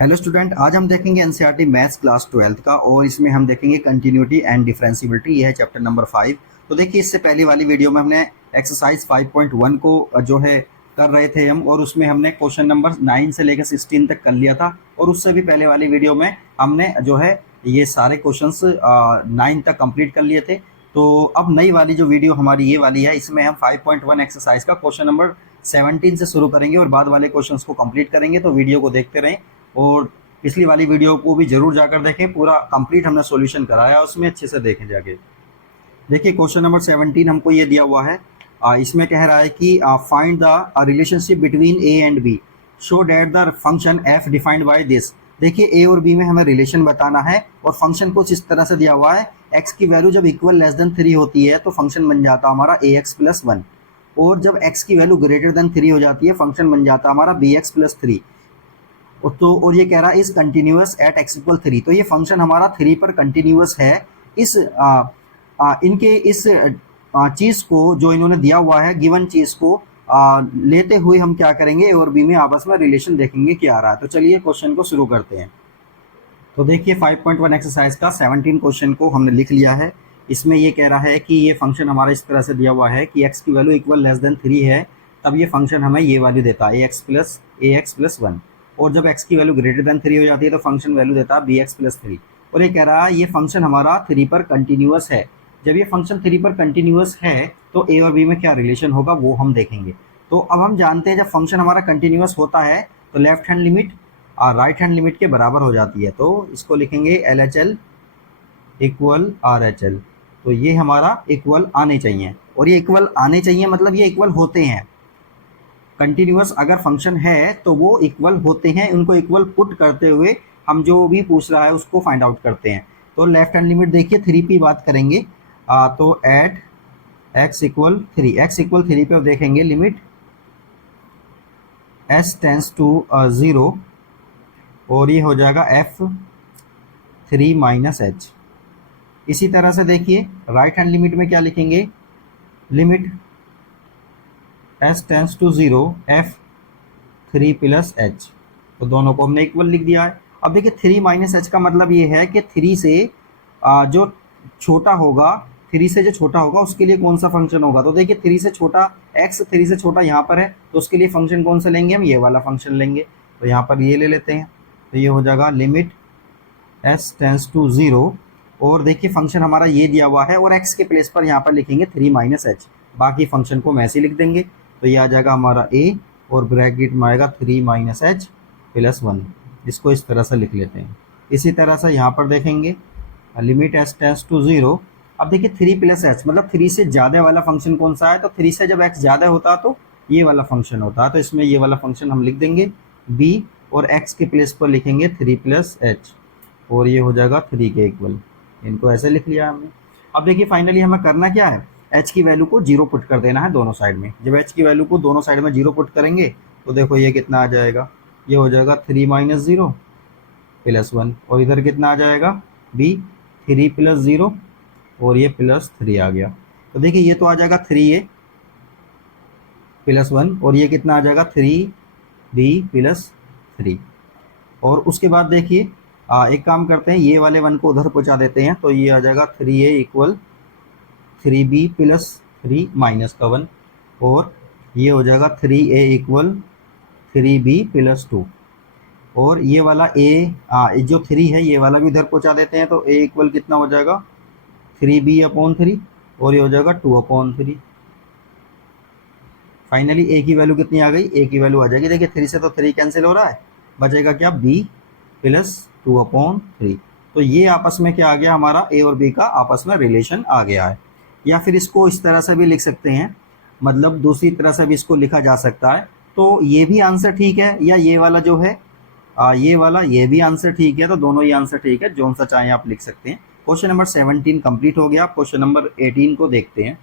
Hello student, आज हम देखेंगे एनसीईआरटी मैथ्स क्लास 12 का और इसमें हम देखेंगे कंटिन्यूटी एंड डिफरेंशिएबिलिटी। यह है चैप्टर नंबर 5। तो देखिए, इससे पहली वाली वीडियो में हमने एक्सरसाइज 5.1 को जो है कर रहे थे हम, और उसमें हमने क्वेश्चन नंबर 9 से लेकर 16 तक कर लिया था। और उससे भी पहले वाली वीडियो में हमने जो है ये सारे क्वेश्चंस 9 तक कंप्लीट कर लिए थे। तो अब नई वाली जो वीडियो हमारी ये वाली है, इसमें हम 5.1 एक्सरसाइज का क्वेश्चन नंबर 17 से शुरू करेंगे और बाद वाले क्वेश्चंस को कंप्लीट करेंगे। तो वीडियो को देखते रहें और पिछली वाली वीडियो को भी जरूर जाकर देखें, पूरा कंप्लीट हमने सॉल्यूशन कराया, उसमें अच्छे से देखें जाके। देखिए, क्वेश्चन नंबर 17 हमको ये दिया हुआ है। इसमें कह रहा है कि find the relationship between A and B, show that the function F defined by this. देखिए, ए और बी में हमें रिलेशन बताना है और फंक्शन कुछ इस तरह से दिया हुआ है। एक्स की वैल्यू जब इक्वल लेस देन 3 होती है तो फंक्शन बन जाता हमारा ए एक्स प्लस 1, और जब एक्स की वैल्यू ग्रेटर देन 3 हो जाती है फंक्शन बन जाता हमारा बी एक्स प्लस 3। तो और ये कह रहा है इस कंटिन्यूअस एट एक्स इक्वल 3, तो ये फंक्शन हमारा 3 पर कंटिन्यूअस है। इस इनके इस चीज़ को जो इन्होंने दिया हुआ है, गिवन चीज़ को लेते हुए हम क्या करेंगे, ए और बी में आपस में रिलेशन देखेंगे क्या आ रहा है। तो चलिए क्वेश्चन को शुरू करते हैं। तो देखिए, 5.1 एक्सरसाइज का 17 क्वेश्चन को हमने लिख लिया है। इसमें ये कह रहा है कि ये फंक्शन हमारा इस तरह से दिया हुआ है कि एक्स की वैल्यू इक्वल लेस देन 3 है, तब ये फंक्शन हमें ये वैल्यू देता है ए एक्स प्लस 1, और जब x की वैल्यू ग्रेटर देन 3 हो जाती है तो फंक्शन वैल्यू देता है बी एक्स प्लस 3। और ये कह रहा है ये फंक्शन हमारा 3 पर कंटिन्यूअस है। जब ये फंक्शन 3 पर कंटिन्यूअस है तो a और b में क्या रिलेशन होगा वो हम देखेंगे। तो अब हम जानते हैं जब फंक्शन हमारा कंटिन्यूअस होता है तो left hand limit right hand limit के बराबर हो जाती है। तो इसको लिखेंगे LHL इक्वल RHL। तो ये हमारा इक्वल आने चाहिए, और ये इक्वल आने चाहिए मतलब ये इक्वल होते हैं। कंटिन्यूअस अगर फंक्शन है तो वो इक्वल होते हैं, उनको इक्वल पुट करते हुए हम जो भी पूछ रहा है उसको फाइंड आउट करते हैं। तो लेफ्ट हैंड लिमिट देखिए 3 की बात करेंगे। तो एट x इक्वल 3 पे देखेंगे लिमिट s टेंस टू 0, और ये हो जाएगा f3 माइनस h। इसी तरह से देखिए राइट हैंड लिमिट में क्या लिखेंगे, limit s tends to 0 f3 plus h। तो दोनों को हमने इक्वल लिख दिया है। अब देखिए 3 माइनस h का मतलब ये है कि 3 से जो छोटा होगा, 3 से जो छोटा होगा उसके लिए कौन सा फंक्शन होगा। तो देखिए 3 से छोटा x, 3 से छोटा यहाँ पर है तो उसके लिए फंक्शन कौन सा लेंगे, हम ये वाला फंक्शन लेंगे। तो यहाँ पर ये ले लेते हैं, तो ये हो जाएगा लिमिट s टेंस टू 0, और देखिए फंक्शन हमारा ये दिया हुआ है और x के प्लेस पर यहाँ पर लिखेंगे 3 माइनस h, बाकी फंक्शन को हम ऐसे लिख देंगे। तो ये आ जाएगा हमारा a और ब्रैकेट में आएगा 3 माइनस h प्लस 1। इसको इस तरह से लिख लेते हैं। इसी तरह से यहाँ पर देखेंगे लिमिट s टेंस टू 0। अब देखिए 3 प्लस h मतलब 3 से ज़्यादा वाला फंक्शन कौन सा है, तो 3 से जब x ज़्यादा होता है तो ये वाला फंक्शन होता है। तो इसमें ये वाला फंक्शन हम लिख देंगे b, और x के प्लेस पर लिखेंगे 3 प्लस h, और ये हो जाएगा 3 के इक्वल। इनको ऐसे लिख लिया हमने। अब देखिए फाइनली हमें करना क्या है, h की वैल्यू को 0 पुट कर देना है दोनों साइड में। जब h की वैल्यू को दोनों साइड में 0 पुट करेंगे तो देखो ये कितना आ जाएगा, ये हो जाएगा 3 माइनस 0 प्लस 1, और इधर कितना आ जाएगा b 3 प्लस 0, और ये प्लस 3 आ गया। तो देखिए ये तो आ जाएगा 3a प्लस 1, और ये कितना आ जाएगा 3b प्लस 3। और उसके बाद देखिए एक काम करते हैं, ये वाले 1 को उधर पहुंचा देते हैं, तो ये आ जाएगा 3a equal 3b plus 3 minus का 1, और ये हो जाएगा 3a इक्वल 3b प्लस 2, और ये वाला a जो 3 है ये वाला भी उधर पहुंचा देते हैं। तो a इक्वल कितना हो जाएगा 3b अपॉन 3, और ये हो जाएगा 2 अपॉन 3। फाइनली a की वैल्यू कितनी आ गई, a की वैल्यू आ जाएगी, देखिए 3 से तो 3 कैंसिल हो रहा है, बचेगा क्या b प्लस 2 अपॉन 3। तो ये आपस में क्या आ गया, हमारा a और b का आपस में रिलेशन आ गया है। या फिर इसको इस तरह से भी लिख सकते हैं, मतलब दूसरी तरह से भी इसको लिखा जा सकता है। तो ये भी आंसर ठीक है, या ये वाला जो है ये वाला ये भी आंसर ठीक है। तो दोनों ही आंसर ठीक है, जो सा चाहें आप लिख सकते हैं। क्वेश्चन नंबर 17 कंप्लीट हो गया। क्वेश्चन नंबर 18 को देखते हैं।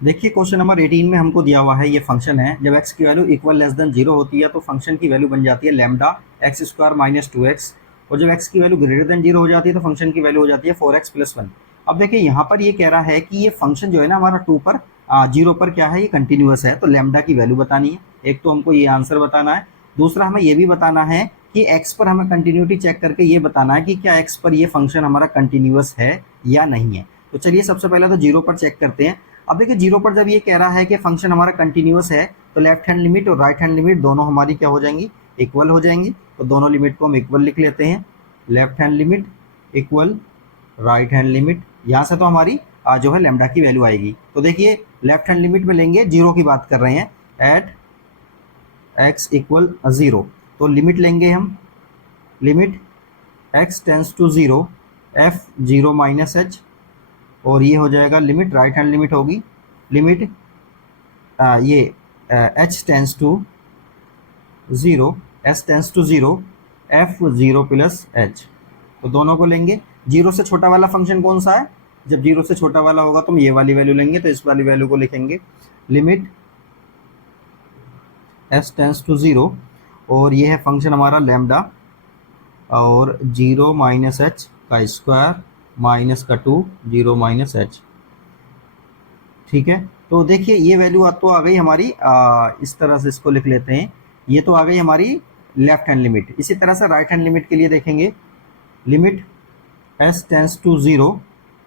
देखिए क्वेश्चन नंबर 18 में हमको दिया हुआ है ये फंक्शन है, जब x की वैल्यू इक्वल लेस देन 0 होती है तो फंक्शन की वैल्यू बन जाती है lambda x square minus 2x, और जब x की वैल्यू ग्रेटर देन 0 हो जाती है तो फंक्शन की वैल्यू हो जाती है 4x प्लस 1। अब देखिए यहाँ पर ये कह रहा है कि ये फंक्शन जो है ना हमारा 2 पर 0 पर क्या है, ये कंटिन्यूअस है। तो लैम्डा की वैल्यू बतानी है। एक तो हमको ये आंसर बताना है, दूसरा हमें ये भी बताना है कि x पर हमें कंटिन्यूटी चेक करके ये बताना है कि क्या x पर ये फंक्शन हमारा कंटिन्यूअस है या नहीं है। तो चलिए सबसे पहले तो 0 पर चेक करते हैं। अब देखिए 0 पर जब ये कह रहा है कि फंक्शन हमारा कंटिन्यूअस है तो लेफ्ट हैंड लिमिट और राइट हैंड लिमिट दोनों हमारी क्या हो जाएंगी, इक्वल हो जाएंगी। तो दोनों लिमिट को हम इक्वल लिख लेते हैं, left hand limit equal right hand limit. यहाँ से तो हमारी जो है लैम्डा की वैल्यू आएगी। तो देखिए लेफ्ट हैंड लिमिट में लेंगे, 0 की बात कर रहे हैं, एट x इक्वल 0। तो लिमिट लेंगे हम, limit x tends to 0 f 0 minus H, और ये हो जाएगा लिमिट, राइट हैंड लिमिट होगी लिमिट ये h tends to 0 s tends to 0 f 0 plus h। तो दोनों को लेंगे। 0 से छोटा वाला फंक्शन कौन सा है, जब 0 से छोटा वाला होगा तो हम ये वाली वैल्यू लेंगे, तो इस वाली वैल्यू को लिखेंगे लिमिट s टेंस टू 0, और ये है फंक्शन हमारा लैम्डा, और 0 माइनस एच का स्क्वायर माइनस का 2 0 माइनस एच। ठीक है, तो देखिए ये वैल्यू तो आ गई हमारी, इस तरह से इसको लिख लेते हैं, ये तो आ गई हमारी लेफ्ट हैंड लिमिट। इसी तरह से राइट हैंड लिमिट के लिए देखेंगे, limit s tends to 0,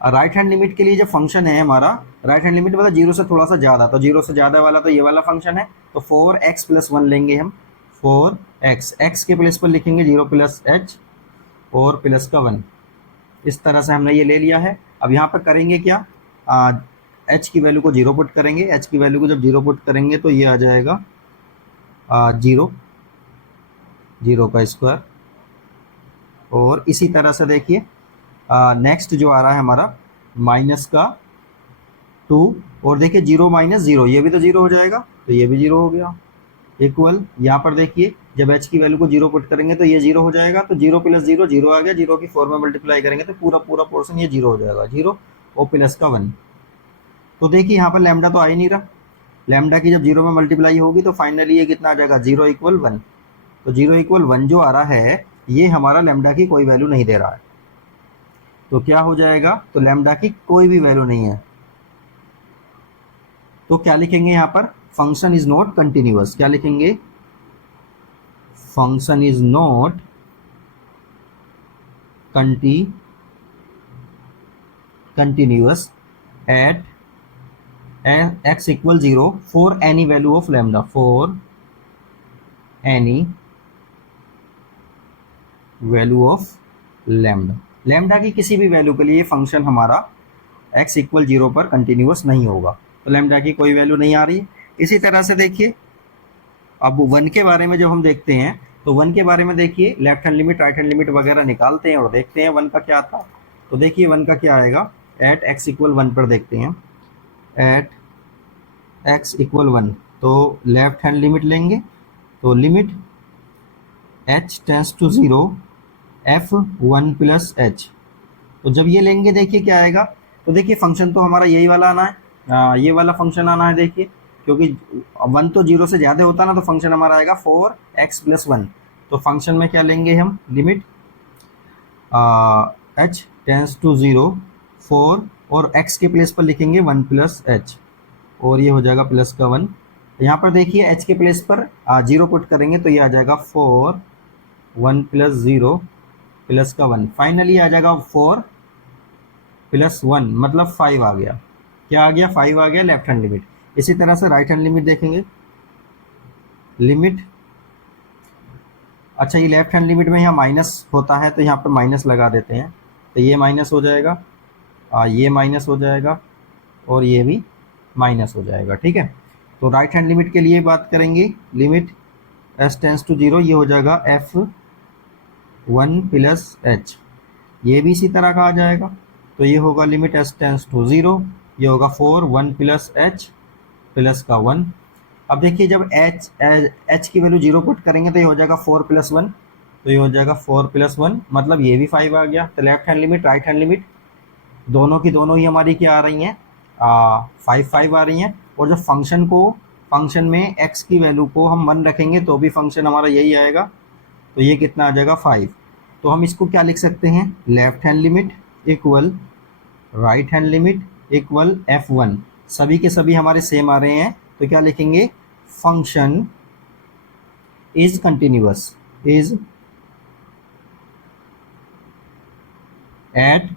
right hand limit के लिए जो फंक्शन है हमारा, राइट हैंड लिमिट मतलब 0 से थोड़ा सा ज़्यादा, तो 0 से ज़्यादा वाला तो ये वाला फंक्शन है, तो 4x प्लस 1 लेंगे हम, 4x, x के प्लेस पर लिखेंगे 0 प्लस h और प्लस का 1। इस तरह से हमने ये ले लिया है। अब यहाँ पर करेंगे क्या, h की वैल्यू को 0 पुट करेंगे, h की वैल्यू को जब 0 पुट करेंगे तो ये आ जाएगा 0 0 का स्क्वायर। और इसी तरह से देखिए नेक्स्ट जो आ रहा है हमारा माइनस का 2, और देखिए 0 माइनस 0, ये भी तो 0 हो जाएगा, तो ये भी 0 हो गया, इक्वल। यहाँ पर देखिए जब h की वैल्यू को 0 पुट करेंगे तो ये 0 हो जाएगा, तो 0 प्लस 0 0 आ गया, 0 की 4 में मल्टीप्लाई करेंगे तो पूरा पूरा पोर्शन ये 0 हो जाएगा, 0 और प्लस का 1। तो देखिए यहाँ पर लैम्डा तो आ ही नहीं रहा, लैम्डा की जब 0 में मल्टीप्लाई होगी तो फाइनली ये कितना आ जाएगा, 0 इक्वल 1। तो 0 इक्वल 1 जो आ रहा है ये हमारा लैम्डा की कोई वैल्यू नहीं दे रहा है, तो क्या हो जाएगा, तो लैम्डा की कोई भी वैल्यू नहीं है। तो क्या लिखेंगे यहाँ पर, फंक्शन इज नॉट कंटिन्यूअस। क्या लिखेंगे, function is not continuous eight x equal 0 for any value of lambda, for any value of lambda. Lambda की किसी भी वैल्यू के लिए फंक्शन हमारा x इक्वल 0 पर कंटिन्यूअस नहीं होगा, तो लैम्डा की कोई वैल्यू नहीं आ रही है। इसी तरह से देखिए अब 1 के बारे में जब हम देखते हैं तो 1 के बारे में देखिए left hand limit right hand limit वगैरह निकालते हैं और देखते हैं 1 का क्या था। तो देखिए 1 का क्या आएगा, एट x इक्वल 1 पर देखते हैं, एट x इक्वल 1, तो लेफ्ट हैंड लिमिट लेंगे, तो limit h tends to 0 f 1 plus h। तो जब ये लेंगे देखिए क्या आएगा, तो देखिए फंक्शन तो हमारा यही वाला आना है, ये वाला फंक्शन आना है देखिए, क्योंकि 1 तो 0 से ज़्यादा होता ना, तो फंक्शन हमारा आएगा 4x प्लस 1। तो फंक्शन में क्या लेंगे हम, लिमिट h टेंस टू 0 4, और x के प्लेस पर लिखेंगे 1 प्लस h, और ये हो जाएगा प्लस का 1। यहाँ पर देखिए h के प्लेस पर 0 पुट करेंगे तो ये आ जाएगा 4 1 प्लस 0 प्लस का 1, फाइनली आ जाएगा 4 प्लस 1 मतलब 5 आ गया। क्या आ गया, 5 आ गया लेफ्ट हैंड लिमिट। इसी तरह से राइट हैंड लिमिट देखेंगे, लिमिट, अच्छा ये लेफ्ट हैंड लिमिट में यहाँ माइनस होता है तो यहाँ पर माइनस लगा देते हैं, तो ये माइनस हो जाएगा, ये माइनस हो जाएगा, और ये भी माइनस हो जाएगा। ठीक है, तो राइट हैंड लिमिट के लिए बात करेंगे, लिमिट s टेंस टू 0, ये हो जाएगा f 1 प्लस h, ये भी इसी तरह का आ जाएगा, तो ये होगा लिमिट s टेंस टू 0, ये होगा 4 1 प्लस h प्लस का 1। अब देखिए जब h की वैल्यू 0 पुट करेंगे तो ये हो जाएगा 4 प्लस 1, तो ये हो जाएगा 4 प्लस 1 मतलब ये भी 5 आ गया। तो left hand limit right hand limit दोनों की दोनों ही हमारी क्या आ रही हैं, 5 आ रही हैं। और जब फंक्शन में x की वैल्यू को हम 1 रखेंगे तो भी फंक्शन हमारा यही आएगा, तो ये कितना आ जाएगा 5। तो हम इसको क्या लिख सकते हैं, left hand limit equal right hand limit equal f1, सभी के सभी हमारे सेम आ रहे हैं, तो क्या लिखेंगे, function is continuous, is at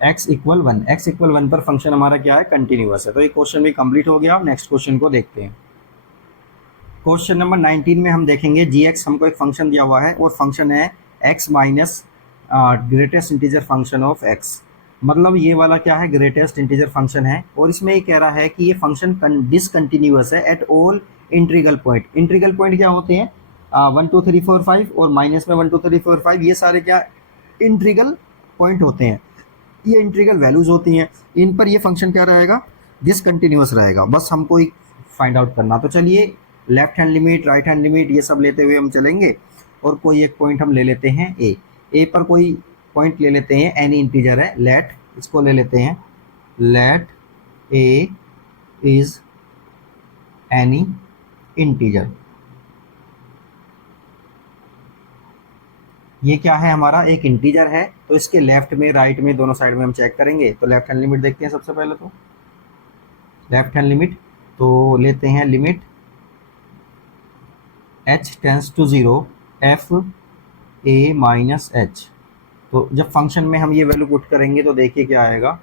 x equal 1, x equal 1 पर फंक्शन हमारा क्या है, कंटिन्यूअस है। तो ये क्वेश्चन भी कंप्लीट हो गया। नेक्स्ट क्वेश्चन को देखते हैं। क्वेश्चन नंबर 19 में हम देखेंगे gx हमको एक फंक्शन दिया हुआ है और फंक्शन है x minus greatest integer function of x। मतलब ये वाला क्या है, ग्रेटेस्ट इंटीजर फंक्शन है और इसमें ये कह रहा है कि ये फंक्शन डिसकंटिन्यूअस है eight all integral point. Integral point क्या होते हैं, 1 2 3 4 5 और माइनस में 1 2 3 4 5, ये सारे क्या इंटीग्रल पॉइंट होते हैं, ये इंटीग्रल वैल्यूज होती हैं। इन पर ये फंक्शन क्या रहेगा, डिसकंटिन्यूअस रहेगा। बस हमको एक फाइंड आउट करना। तो चलिए left hand limit, right hand limit ये सब लेते हुए हम चलेंगे और कोई एक पॉइंट हम ले लेते हैं ए पर कोई पॉइंट ले लेते हैं, एनी इंटीजर है, लेट इसको ले लेते हैं, let A is any integer. ये क्या है, हमारा एक इंटीजर है। तो इसके लेफ्ट में राइट में दोनों साइड में हम चेक करेंगे। तो लेफ्ट हैंड लिमिट देखते हैं सबसे पहले। तो लेफ्ट हैंड लिमिट तो लेते हैं limit h tends to 0 f a minus H. तो जब फंक्शन में हम ये वैल्यू पुट करेंगे तो देखिए क्या आएगा,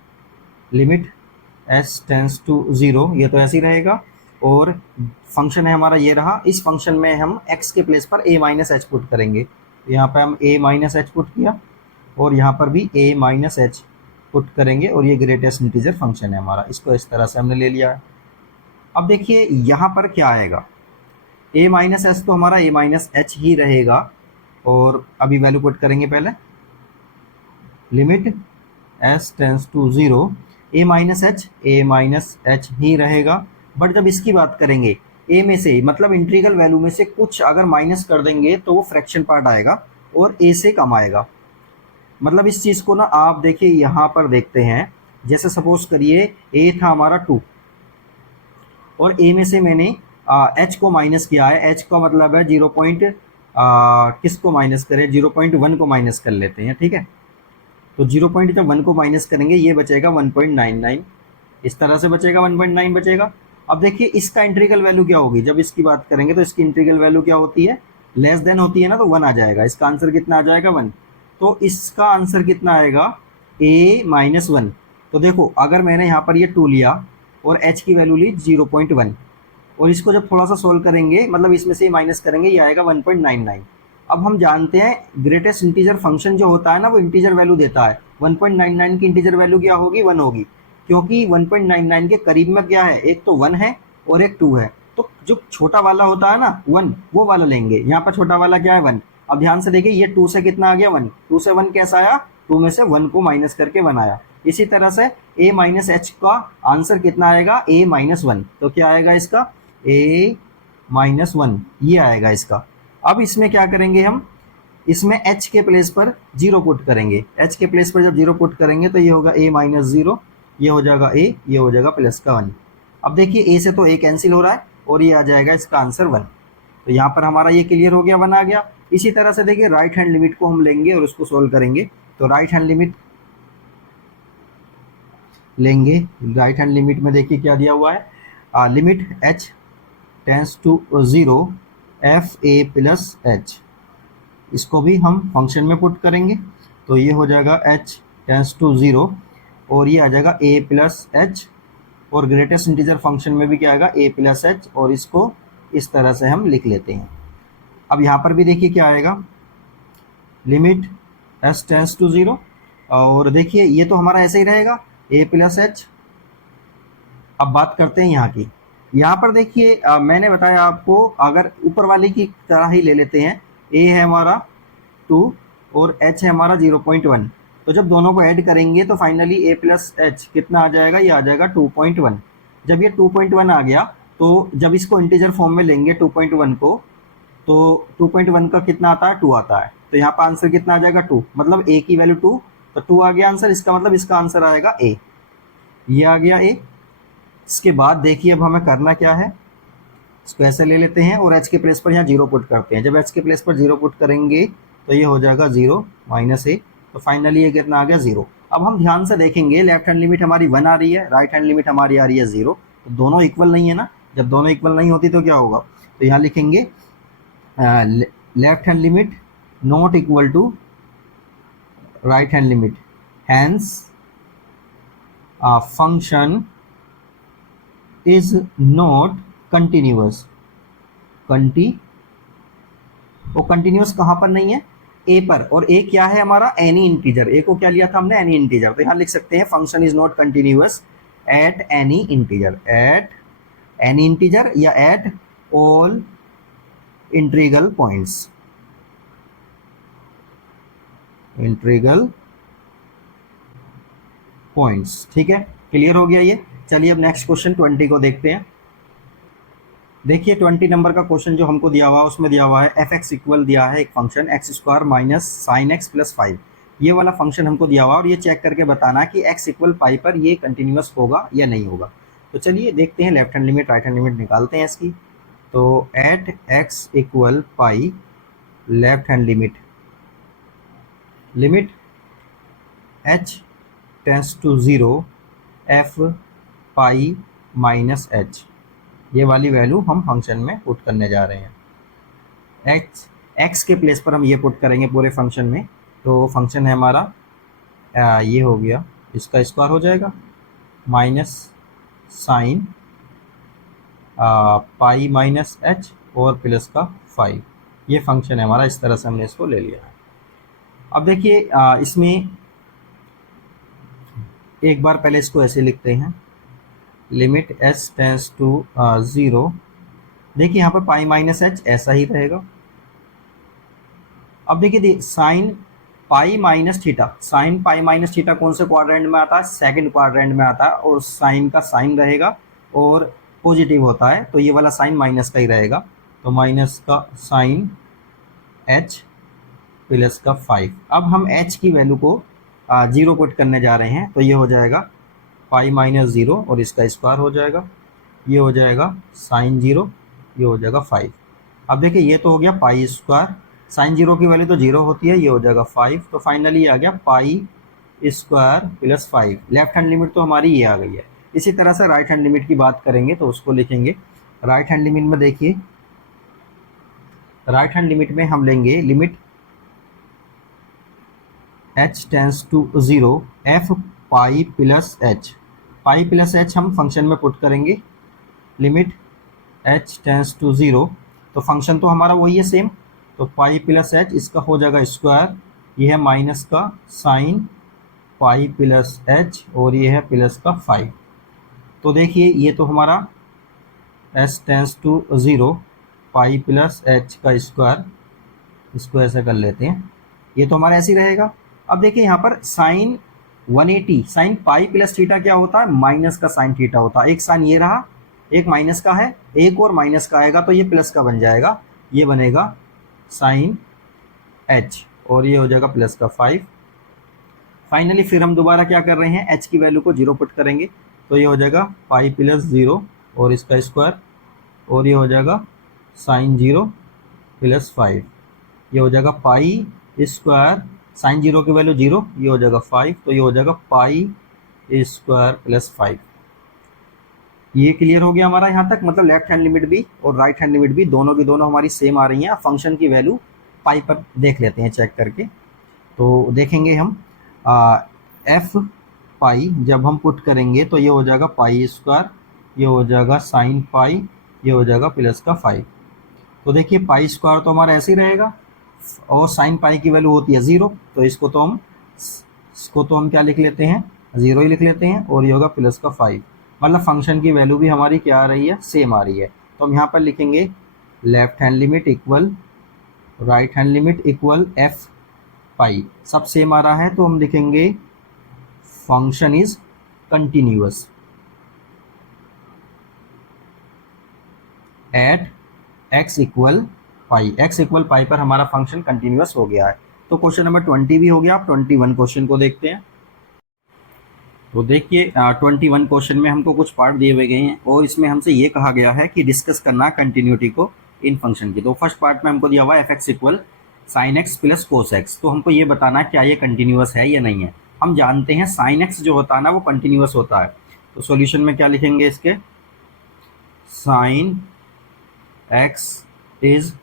लिमिट s टेंस टू 0, ये तो ऐसे ही रहेगा और फंक्शन है हमारा ये रहा। इस फंक्शन में हम x के प्लेस पर a माइनस एच पुट करेंगे। यहाँ पर हम a माइनस एच पुट किया और यहाँ पर भी a माइनस एच पुट करेंगे और ये ग्रेटेस्ट इंटीजर फंक्शन है हमारा, इसको इस तरह से हमने ले लिया है। अब देखिए यहाँ पर क्या आएगा, a माइनस एच तो हमारा a माइनस एच ही रहेगा और अभी वैल्यू पुट करेंगे पहले, limit s tends to 0 a minus H ही रहेगा। बट जब इसकी बात करेंगे a में से, मतलब इंटीग्रल वैल्यू में से कुछ अगर माइनस कर देंगे तो वो फ्रैक्शन पार्ट आएगा और a से कम आएगा। मतलब इस चीज़ को ना आप देखिए यहाँ पर देखते हैं, जैसे सपोज करिए a था हमारा 2 और a में से मैंने h को माइनस किया है। h का मतलब है 0 पॉइंट किसको माइनस करें, 0.1 को माइनस कर लेते हैं, ठीक है। तो 0 पॉइंट जब 1 को माइनस करेंगे ये बचेगा 1.99, इस तरह से बचेगा 1.9 बचेगा। अब देखिए इसका इंटीग्रल वैल्यू क्या होगी, जब इसकी बात करेंगे तो इसकी इंटीग्रल वैल्यू क्या होती है, लेस देन होती है ना, तो 1 आ जाएगा। इसका आंसर कितना आ जाएगा, 1। तो इसका आंसर कितना आएगा, a माइनस 1। तो देखो अगर मैंने यहाँ पर ये 2 लिया और h की वैल्यू ली 0.1 और इसको जब थोड़ा सा सोल्व करेंगे, मतलब इसमें से माइनस करेंगे, ये आएगा 1.99। अब हम जानते हैं ग्रेटेस्ट इंटीजर फंक्शन जो होता है ना, वो इंटीजर वैल्यू देता है। 1.99 की इंटीजर वैल्यू क्या होगी, 1 होगी, क्योंकि 1.99 के करीब में क्या है, एक तो 1 है और एक 2 है। तो जो छोटा वाला होता है ना 1, वो वाला लेंगे। यहाँ पर छोटा वाला क्या है, 1। अब ध्यान से देखिए ये 2 से कितना आ गया, 1। 2 से 1 कैसा आया, 2 में से 1 को माइनस करके 1 आया। इसी तरह से a माइनस एच का आंसर कितना आएगा, a माइनस 1। तो क्या आएगा इसका, a माइनस 1 ये आएगा इसका। अब इसमें क्या करेंगे हम, इसमें h के प्लेस पर 0 पुट करेंगे। h के प्लेस पर जब 0 पुट करेंगे तो ये होगा a माइनस 0, ये हो जाएगा a, ये हो जाएगा प्लस का 1। अब देखिए a से तो a कैंसिल हो रहा है और ये आ जाएगा इसका आंसर 1। तो यहाँ पर हमारा ये क्लियर हो गया, 1 आ गया। इसी तरह से देखिए राइट हैंड लिमिट को हम लेंगे और उसको सोल्व करेंगे। तो राइट हैंड लिमिट लेंगे, राइट हैंड लिमिट में देखिए क्या दिया हुआ है, limit h tends to 0 f a plus h। इसको भी हम फंक्शन में पुट करेंगे तो ये हो जाएगा h टेंस टू 0 और ये आ जाएगा a प्लस h और ग्रेटेस्ट इंटीजर फंक्शन में भी क्या आएगा, a प्लस h, और इसको इस तरह से हम लिख लेते हैं। अब यहाँ पर भी देखिए क्या आएगा, लिमिट s टेंस टू 0 और देखिए ये तो हमारा ऐसे ही रहेगा a प्लस h। अब बात करते हैं यहाँ की। यहाँ पर देखिए मैंने बताया आपको, अगर ऊपर वाले की तरह ही ले लेते हैं, a है हमारा 2 और h है हमारा 0.1। तो जब दोनों को ऐड करेंगे तो फाइनली a प्लस h कितना आ जाएगा, ये आ जाएगा 2.1। जब ये 2.1 आ गया तो जब इसको इंटीजर फॉर्म में लेंगे 2.1 को, तो 2.1 का कितना आता है, 2 आता है। तो यहाँ पर आंसर कितना आ जाएगा, 2। मतलब a की वैल्यू 2, तो 2 आ गया आंसर। इसका मतलब इसका आंसर आएगा a, ये आ गया a। इसके बाद देखिए अब हमें करना क्या है, इसको ऐसे ले लेते हैं और h के प्लेस पर यहाँ 0 पुट करते हैं। जब h के प्लेस पर 0 पुट करेंगे तो ये हो जाएगा 0 माइनस a। तो फाइनली ये कितना आ गया, 0। अब हम ध्यान से देखेंगे, लेफ्ट हैंड लिमिट हमारी 1 आ रही है, राइट हैंड लिमिट हमारी आ रही है 0। तो दोनों इक्वल नहीं है ना, जब दोनों इक्वल नहीं होती तो क्या होगा, तो यहाँ लिखेंगे left hand limit not equal to right hand limit, hence function is not continuous. वो कंटिन्यूअस कहाँ पर नहीं है? ए पर। और ए क्या है हमारा? Any integer. ए को क्या लिया था हमने? Any integer. तो यहाँ लिख सकते हैं function is not continuous at any integer. At any integer या at all integral points. Integral points. ठीक है, क्लियर हो गया ये। चलिए अब नेक्स्ट क्वेश्चन 20 को देखते हैं। देखिए 20 नंबर का क्वेश्चन जो हमको दिया हुआ है उसमें दिया हुआ है एफ एक्स इक्वल दिया है एक function x square minus sine x plus 5। ये वाला फंक्शन हमको दिया हुआ है और ये चेक करके बताना कि एक्स इक्वल पाई पर ये कंटिन्यूअस होगा या नहीं होगा। तो चलिए देखते हैं, left hand limit right hand limit निकालते हैं इसकी। तो at X equal pi, left hand limit, limit H tends to 0 F pi minus H, ये वाली वैल्यू हम फंक्शन में पुट करने जा रहे हैं। एक्स के प्लेस पर हम ये पुट करेंगे पूरे फंक्शन में। तो फंक्शन है हमारा ये हो गया, इसका स्क्वायर हो जाएगा minus sine pi minus H और प्लस का 5। ये फंक्शन है हमारा, इस तरह से हमने इसको ले लिया है। अब देखिए इसमें एक बार पहले इसको ऐसे लिखते हैं, लिमिट एस टेंस टू 0। देखिए यहाँ पर पाई माइनस एच ऐसा ही रहेगा। अब देखिए sine pi minus theta, sine pi minus theta कौन से क्वाड्रेंट में आता है? सेकंड क्वाड्रेंट में आता है। और साइन का साइन रहेगा और पॉजिटिव होता है तो ये वाला साइन माइनस का ही रहेगा। तो माइनस का साइन एच प्लस का 5। अब हम एच की वैल्यू को 0 पुट करने जा रहे हैं। तो ये हो जाएगा पाई माइनस 0 और इसका स्क्वायर हो जाएगा, ये हो जाएगा साइन 0, ये हो जाएगा 5। अब देखिए ये तो हो गया पाई स्क्वायर, साइन 0 की वैल्यू तो 0 होती है, ये हो जाएगा 5। तो फाइनली ये आ गया pi square plus 5। Left hand limit तो हमारी ये आ गई है। इसी तरह से राइट हैंड लिमिट की बात करेंगे तो उसको लिखेंगे। राइट हैंड लिमिट में देखिए, राइट हैंड लिमिट में हम लेंगे limit h tends to 0 f pi plus H. Pi plus H हम फंक्शन में पुट करेंगे, लिमिट h टेंस टू 0। तो फंक्शन तो हमारा वही है सेम। तो पाई प्लस एच, इसका हो जाएगा स्क्वायर, ये है माइनस का साइन पाई प्लस एच और ये है प्लस का 5। तो देखिए ये तो हमारा s tends to 0 pi plus H का स्क्वायर, इसको ऐसे कर लेते हैं, ये तो हमारा ऐसे ही रहेगा। अब देखिए यहाँ पर sine 180, sine pi plus theta क्या होता है? माइनस का साइन थीटा होता है। एक साइन ये रहा, एक माइनस का है, एक और माइनस का आएगा तो ये प्लस का बन जाएगा, ये बनेगा साइन एच और ये हो जाएगा प्लस का 5। फाइनली फिर हम दोबारा क्या कर रहे हैं, एच की वैल्यू को 0 पुट करेंगे। तो ये हो जाएगा पाई प्लस 0 और इसका स्क्वायर और ये हो जाएगा साइन 0 प्लस 5, ये हो जाएगा पाई स्क्वायर, साइन 0 की वैल्यू 0, ये हो जाएगा 5। तो ये हो जाएगा पाई स्क्वायर प्लस 5। ये क्लियर हो गया हमारा यहाँ तक। मतलब लेफ्ट हैंड लिमिट भी और राइट हैंड लिमिट भी दोनों की दोनों हमारी सेम आ रही हैं। फंक्शन की वैल्यू पाई पर देख लेते हैं चेक करके। तो देखेंगे हम एफ पाई जब हम पुट करेंगे तो ये हो जाएगा पाई स्क्वायर, ये हो जाएगा साइन पाई, ये हो जाएगा प्लस का 5। तो देखिए पाई स्क्वायर तो हमारा ऐसे ही रहेगा और साइन पाई की वैल्यू होती है 0। तो इसको तो हम क्या लिख लेते हैं? 0 ही लिख लेते हैं और ये होगा प्लस का 5। मतलब फंक्शन की वैल्यू भी हमारी क्या आ रही है? सेम आ रही है। तो हम यहाँ पर लिखेंगे left hand limit equal right hand limit equal F pi, सब सेम आ रहा है तो हम लिखेंगे function is continuous at X equal pi. X equal pi पर हमारा फंक्शन कंटिन्यूअस हो गया है। तो क्वेश्चन नंबर 20 भी हो गया। आप 21 क्वेश्चन को देखते हैं। तो देखिए 21 क्वेश्चन में हमको कुछ पार्ट दिए हुए गए हैं और इसमें हमसे ये कहा गया है कि डिस्कस करना कंटिन्यूटी को इन फंक्शन की। तो फर्स्ट पार्ट में हमको दिया हुआ है F X equal sine x plus cos x. तो हमको ये बताना क्या ये कंटिन्यूअस है या नहीं है। हम जानते हैं साइन एक्स जो होता है ना वो कंटिन्यूअस होता है। तो सॉल्यूशन में क्या लिखेंगे इसके, साइन एक्स इज,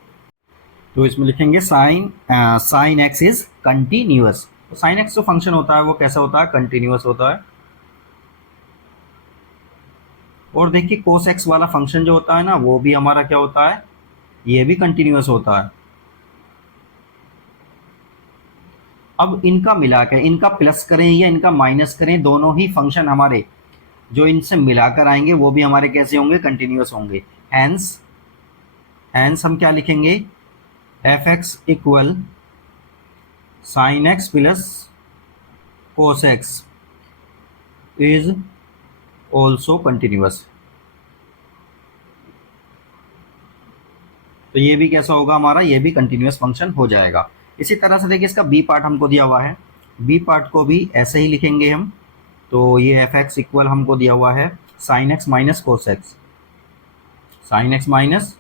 तो इसमें लिखेंगे साइन एक्स इज कंटिन्यूअस। तो साइन एक्स जो फंक्शन होता है वो कैसा होता है, कंटिन्यूअस होता है। और देखिए कोस एक्स वाला फंक्शन जो होता है ना वो भी हमारा क्या होता है, ये भी कंटिन्यूअस होता है। अब इनका मिला के इनका प्लस करें या इनका माइनस करें, दोनों ही फंक्शन हमारे जो इनसे मिलाकर आएंगे वो भी हमारे कैसे होंगे, कंटिन्यूअस होंगे। हैंस हैंस हम क्या लिखेंगे, F X equal sine x plus cos X is also continuous. तो ये भी कैसा होगा हमारा, ये भी कंटिन्यूअस फंक्शन हो जाएगा। इसी तरह से देखिए इसका बी पार्ट हमको दिया हुआ है, बी पार्ट को भी ऐसे ही लिखेंगे हम। तो ये एफ एक्स इक्वल हमको दिया हुआ है sign X minus cos x, sign X minus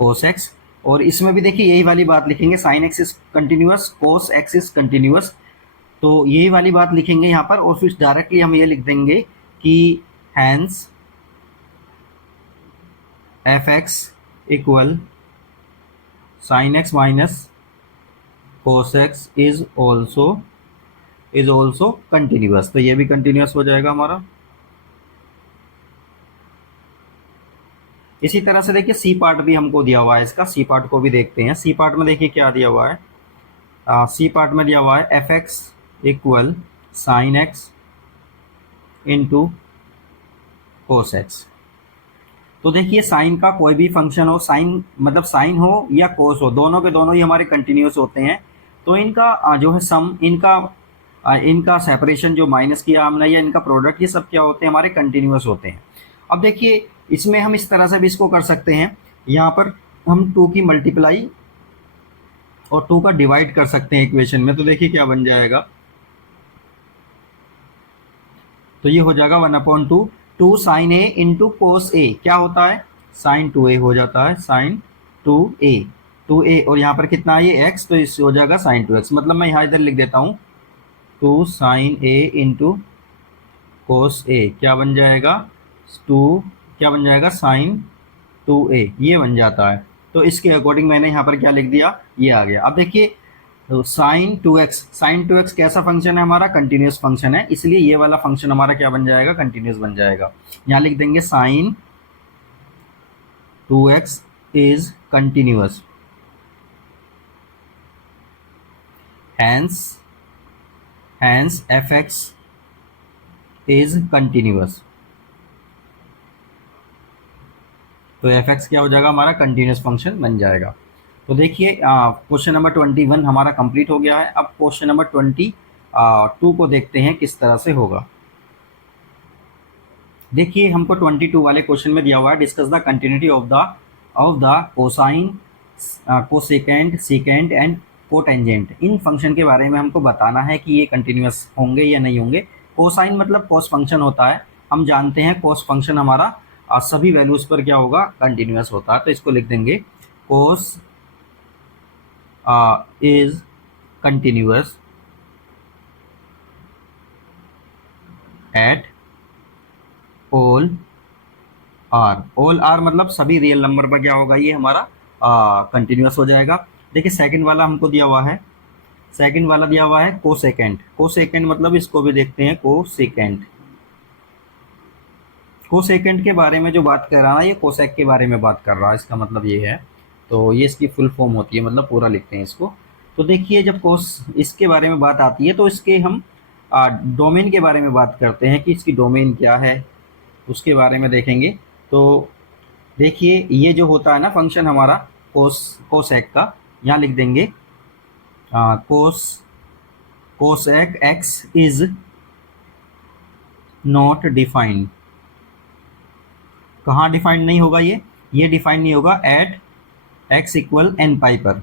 cos x. और इसमें भी देखिए यही वाली बात लिखेंगे, sine x is continuous, cos X is continuous. तो यही वाली बात लिखेंगे यहाँ पर, और फिर डायरेक्टली हम ये लिख देंगे कि hence F X equal sine X minus cos X is also continuous. तो ये भी कंटिन्यूअस हो जाएगा हमारा। इसी तरह से देखिए सी पार्ट भी हमको दिया हुआ है इसका, सी पार्ट को भी देखते हैं। सी पार्ट में देखिए क्या दिया हुआ है, सी पार्ट में दिया हुआ है F X equal sine x into cos x. तो देखिए साइन का कोई भी फंक्शन हो, साइन मतलब साइन हो या कोस हो, दोनों के दोनों ही हमारे कंटिन्यूअस होते हैं। तो इनका जो है सम, इनका सेपरेशन जो माइनस किया हमने या इनका प्रोडक्ट, ये सब क्या होते हैं, हमारे कंटिन्यूअस होते हैं। अब देखिए इसमें हम इस तरह से भी इसको कर सकते हैं, यहाँ पर हम 2 की मल्टीप्लाई और 2 का डिवाइड कर सकते हैं इक्वेशन में। तो देखिए क्या बन जाएगा, तो ये हो जाएगा 1/2 2 साइन ए इंटू कोस ए, क्या होता है साइन 2a हो जाता है, साइन 2a और यहाँ पर कितना है ये x, तो इससे हो जाएगा साइन 2x। मतलब मैं यहाँ इधर लिख देता हूँ 2 साइन a इंटू कोस ए, क्या बन जाएगा 2, क्या बन जाएगा साइन 2a, ये बन जाता है। तो इसके अकॉर्डिंग मैंने यहाँ पर क्या लिख दिया, ये आ गया। अब देखिए तो साइन 2x कैसा फंक्शन है हमारा, कंटिन्यूस फंक्शन है, इसलिए ये वाला फंक्शन हमारा क्या बन जाएगा, कंटिन्यूस बन जाएगा। यहाँ लिख देंगे sine 2x is continuous, hence F X is continuous. तो एफ एक्स क्या हो जाएगा हमारा, कंटिन्यूस फंक्शन बन जाएगा। तो देखिए क्वेश्चन नंबर 21 हमारा कंप्लीट हो गया है। अब क्वेश्चन नंबर 22 को देखते हैं किस तरह से होगा। देखिए हमको 22 वाले क्वेश्चन में दिया हुआ है, discuss the continuity of the cosine, cosecant, secant and cotangent. In function के बारे में हमको बताना है कि ये कंटिन्यूस होंगे या नहीं होंगे। कोसाइन मतलब कोस फंक्शन होता है, हम जानते हैं कोस फंक्शन हमारा सभी वैल्यूज पर क्या होगा, कंटिन्यूस होता है। तो इसको लिख देंगे कोस is continuous at all r मतलब सभी रियल नंबर पर क्या होगा, ये हमारा कंटिन्यूस हो जाएगा। देखिए सेकंड वाला हमको दिया हुआ है, सेकंड वाला दिया हुआ है कोसेकेंट मतलब इसको भी देखते हैं, कोसेकेंट के बारे में जो बात कर रहा है ये कोसेक के बारे में बात कर रहा है, इसका मतलब ये है। तो ये इसकी फुल फॉर्म होती है, मतलब पूरा लिखते हैं इसको। तो देखिए जब कोस इसके बारे में बात आती है तो इसके हम डोमेन के बारे में बात करते हैं कि इसकी डोमेन क्या है, उसके बारे में देखेंगे। तो देखिए ये जो होता है ना फंक्शन हमारा कोसेक का, यहाँ लिख देंगे cosec x is not defined. कहाँ डिफाइंड नहीं होगा, ये डिफाइंड नहीं होगा eight x equal N pi पर,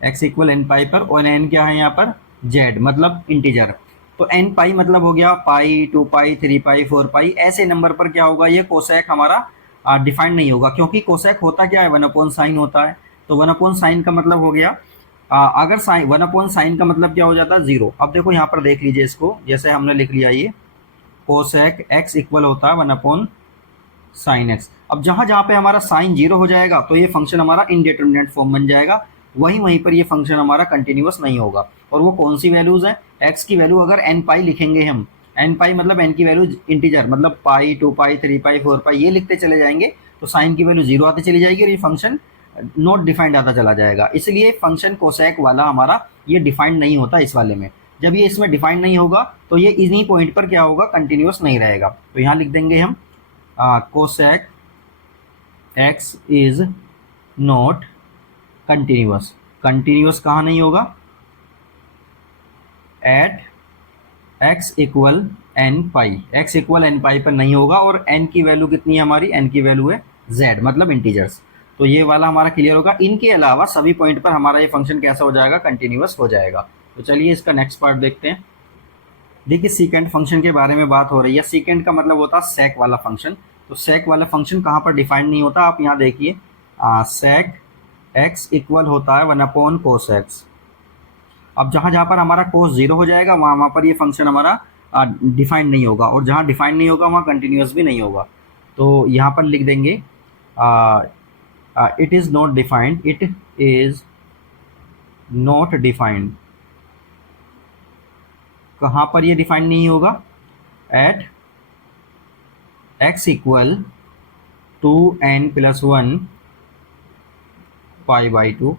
x इक्वल एन पाई पर, और n क्या है यहाँ पर z मतलब इंटीजर। तो n पाई मतलब हो गया पाई, 2 पाई, 3 पाई, 4 पाई, ऐसे नंबर पर क्या होगा, ये कोसेक हमारा डिफाइंड नहीं होगा, क्योंकि कोसेक होता क्या है, 1/sin होता है। तो 1/sin का मतलब हो गया अगर साइन 1/sin का मतलब क्या हो जाता है, 0। अब देखो यहाँ पर देख लीजिए इसको, जैसे हमने लिख लिया ये कोसेक x इक्वल होता है 1/sin x। अब जहाँ जहाँ पे हमारा साइन 0 हो जाएगा तो ये फंक्शन हमारा इनडिटरमिनेट फॉर्म बन जाएगा। वहीं वहीं पर ये फंक्शन हमारा कंटिन्यूस नहीं होगा। और वो कौन सी वैल्यूज़ हैं? एक्स की वैल्यू अगर एन पाई लिखेंगे हम, एन पाई मतलब एन की वैल्यू इंटीजर, मतलब पाई, 2 पाई, 3 पाई, 4 पाई ये लिखते चले जाएंगे तो साइन की वैल्यू 0 आती चली जाएगी और ये फंक्शन नॉट डिफाइंड आता चला जाएगा। इसलिए फंक्शन कोसेक वाला हमारा ये डिफाइंड नहीं होता इस वाले में। जब ये इसमें डिफाइंड नहीं होगा तो ये इन्हीं पॉइंट पर क्या होगा? कंटिन्यूस नहीं रहेगा। तो यहाँ लिख देंगे हम cosec x is not continuous. Continuous कहाँ नहीं होगा? At X equal N pi, X equal N pi पर नहीं होगा। और एन की वैल्यू कितनी है हमारी? एन की वैल्यू है जेड, मतलब इंटीजर्स। तो ये वाला हमारा क्लियर होगा। इनके अलावा सभी पॉइंट पर हमारा ये फंक्शन कैसा हो जाएगा? कंटिन्यूस हो जाएगा। तो चलिए इसका नेक्स्ट पार्ट देखते हैं। देखिए सीकेंट फंक्शन के बारे में बात हो रही है। सीकेंट का मतलब होता है सेक वाला फंक्शन। तो सेक वाला फंक्शन कहाँ पर डिफाइंड नहीं होता? आप यहाँ देखिए, सेक एक्स इक्वल होता है 1 कोस एक्स। अब जहाँ जहाँ पर हमारा कोस 0 हो जाएगा वहाँ वहाँ पर ये फंक्शन हमारा डिफाइंड नहीं होगा, और जहाँ डिफाइंड नहीं होगा वहाँ कंटिन्यूस भी नहीं होगा। तो यहाँ पर लिख देंगे it is not defined, it is not defined. कहाँ पर ये डिफाइंड नहीं होगा? At X equal 2n+1 pi by 2,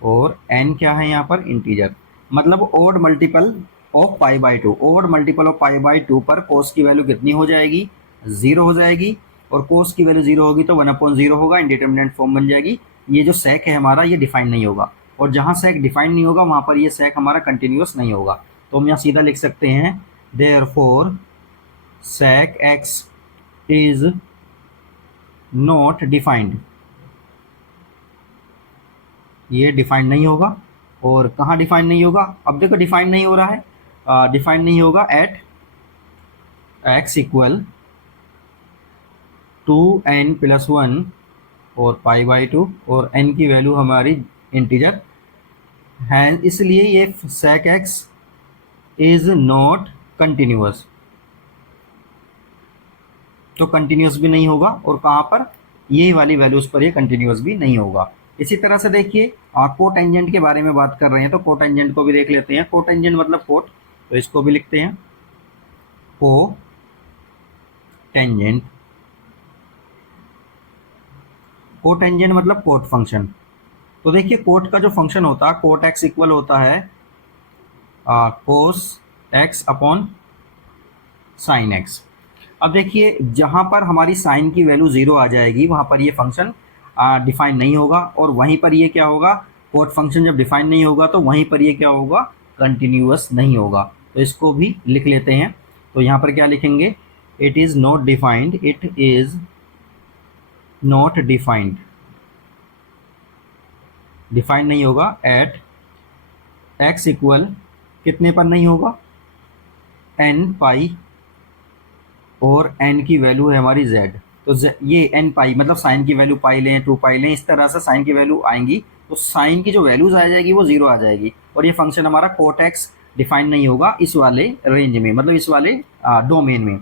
और n क्या है यहाँ पर? इंटीजर, मतलब odd multiple of pi by 2। Odd multiple of pi by 2 पर कोस की वैल्यू कितनी हो जाएगी? 0 हो जाएगी। और कोस की वैल्यू 0 होगी तो 1/0 होगा, इंडिटरमिनेंट फॉर्म बन जाएगी। ये जो सेक है हमारा ये डिफाइंड नहीं होगा, और जहाँ सेक डिफाइंड नहीं होगा वहाँ पर ये सेक हमारा कंटिन्यूस नहीं होगा। तो हम यहाँ सीधा लिख सकते हैं therefore sec X is not defined. ये डिफाइंड नहीं होगा। और कहाँ डिफाइंड नहीं होगा? अब देखो डिफाइंड नहीं हो रहा है, डिफाइंड नहीं होगा एट एक्स इक्वल 2n+1 और पाई बाई 2, और n की वैल्यू हमारी इंटीजर है, इसलिए ये sec X is not continuous. तो कंटिन्यूस भी नहीं होगा, और कहाँ पर? यही वाली वैल्यूज पर ये कंटिन्यूस भी नहीं होगा। इसी तरह से देखिए कोटेंजेंट के बारे में बात कर रहे हैं तो कोटेंजेंट को भी देख लेते हैं। कोटेंजेंट मतलब कोट, तो इसको भी लिखते हैं कोटेंजेंट। कोटेंजेंट मतलब कोट फंक्शन। तो देखिए कोट का जो फंक्शन होता है, कोट एक्स इक्वल होता है cos x upon sine x. अब देखिए जहाँ पर हमारी साइन की वैल्यू 0 आ जाएगी वहाँ पर ये फंक्शन डिफाइन नहीं होगा, और वहीं पर ये क्या होगा? कोट फंक्शन जब डिफाइन नहीं होगा तो वहीं पर ये क्या होगा? कंटिन्यूअस नहीं होगा। तो इसको भी लिख लेते हैं। तो यहाँ पर क्या लिखेंगे? It is not defined, it is not defined, defined नहीं होगा एट एक्स इक्वल कितने पर नहीं होगा? एन पाई, और n की वैल्यू है हमारी z। तो ये n पाई मतलब साइन की वैल्यू पाई लें, 2 पाई लें, इस तरह से साइन की वैल्यू आएंगी। तो साइन की जो वैल्यूज आ जाएगी वो 0 आ जाएगी, और ये फंक्शन हमारा कोट एक्स डिफाइन नहीं होगा इस वाले रेंज में, मतलब इस वाले डोमेन में।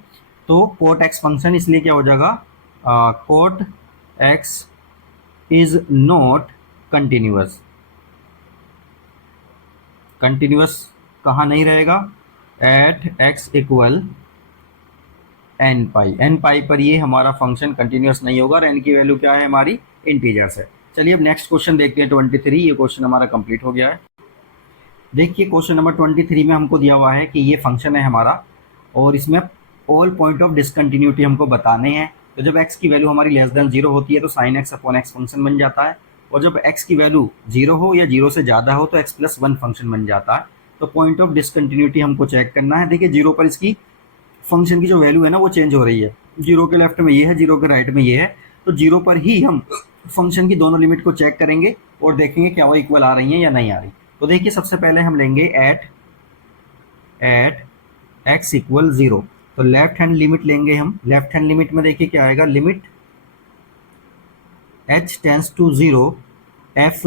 तो कोट एक्स फंक्शन इसलिए क्या हो जाएगा? Cot X is not continuous. Continuous कहाँ नहीं रहेगा? At X equal N pi, N pi पर ये हमारा फंक्शन कंटिन्यूस नहीं होगा, और एन की वैल्यू क्या है? हमारी इंटीजर्स है। चलिए अब नेक्स्ट क्वेश्चन देखते हैं 23। ये क्वेश्चन हमारा कंप्लीट हो गया है। देखिए क्वेश्चन नंबर 23 में हमको दिया हुआ है कि ये फंक्शन है हमारा, और इसमें ऑल पॉइंट ऑफ डिसकंटिन्यूटी हमको बताने हैं। तो जब x की वैल्यू हमारी लेस देन 0 होती है तो sine x upon x function बन जाता है, और जब x की वैल्यू 0 हो या 0 से ज़्यादा हो तो x+1 फंक्शन बन जाता है। तो पॉइंट ऑफ डिसकंटिन्यूटी हमको चेक करना है। देखिए 0 पर इसकी फंक्शन की जो वैल्यू है ना वो चेंज हो रही है। 0 के लेफ्ट में ये है, 0 के राइट में ये है, तो 0 पर ही हम फंक्शन की दोनों लिमिट को चेक करेंगे और देखेंगे क्या वो इक्वल आ रही हैं या नहीं आ रही। तो देखिए सबसे पहले हम लेंगे एट एक्स इक्वल 0। तो लेफ्ट हैंड लिमिट लेंगे हम। लेफ्ट हैंड लिमिट में देखिए क्या आएगा? Limit h tends to 0 f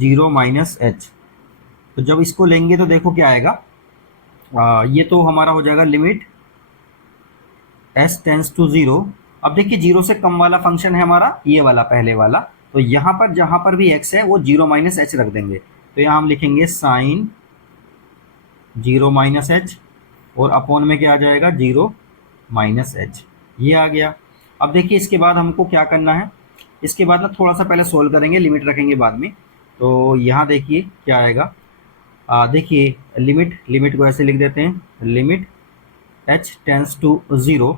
0 minus h। तो जब इसको लेंगे तो देखो क्या आएगा? ये तो हमारा हो जाएगा लिमिट s टेंस टू 0। अब देखिए 0 से कम वाला फंक्शन है हमारा ये वाला, पहले वाला, तो यहाँ पर जहाँ पर भी x है वो 0 माइनस एच रख देंगे। तो यहाँ हम लिखेंगे साइन 0 माइनस एच और अपॉन में क्या आ जाएगा 0 माइनस एच, ये आ गया। अब देखिए इसके बाद हमको क्या करना है, इसके बाद ना थोड़ा सा पहले सोल्व करेंगे, लिमिट रखेंगे बाद में। तो यहाँ देखिए क्या आएगा, देखिए लिमिट को ऐसे लिख देते हैं, लिमिट h टेंस टू 0।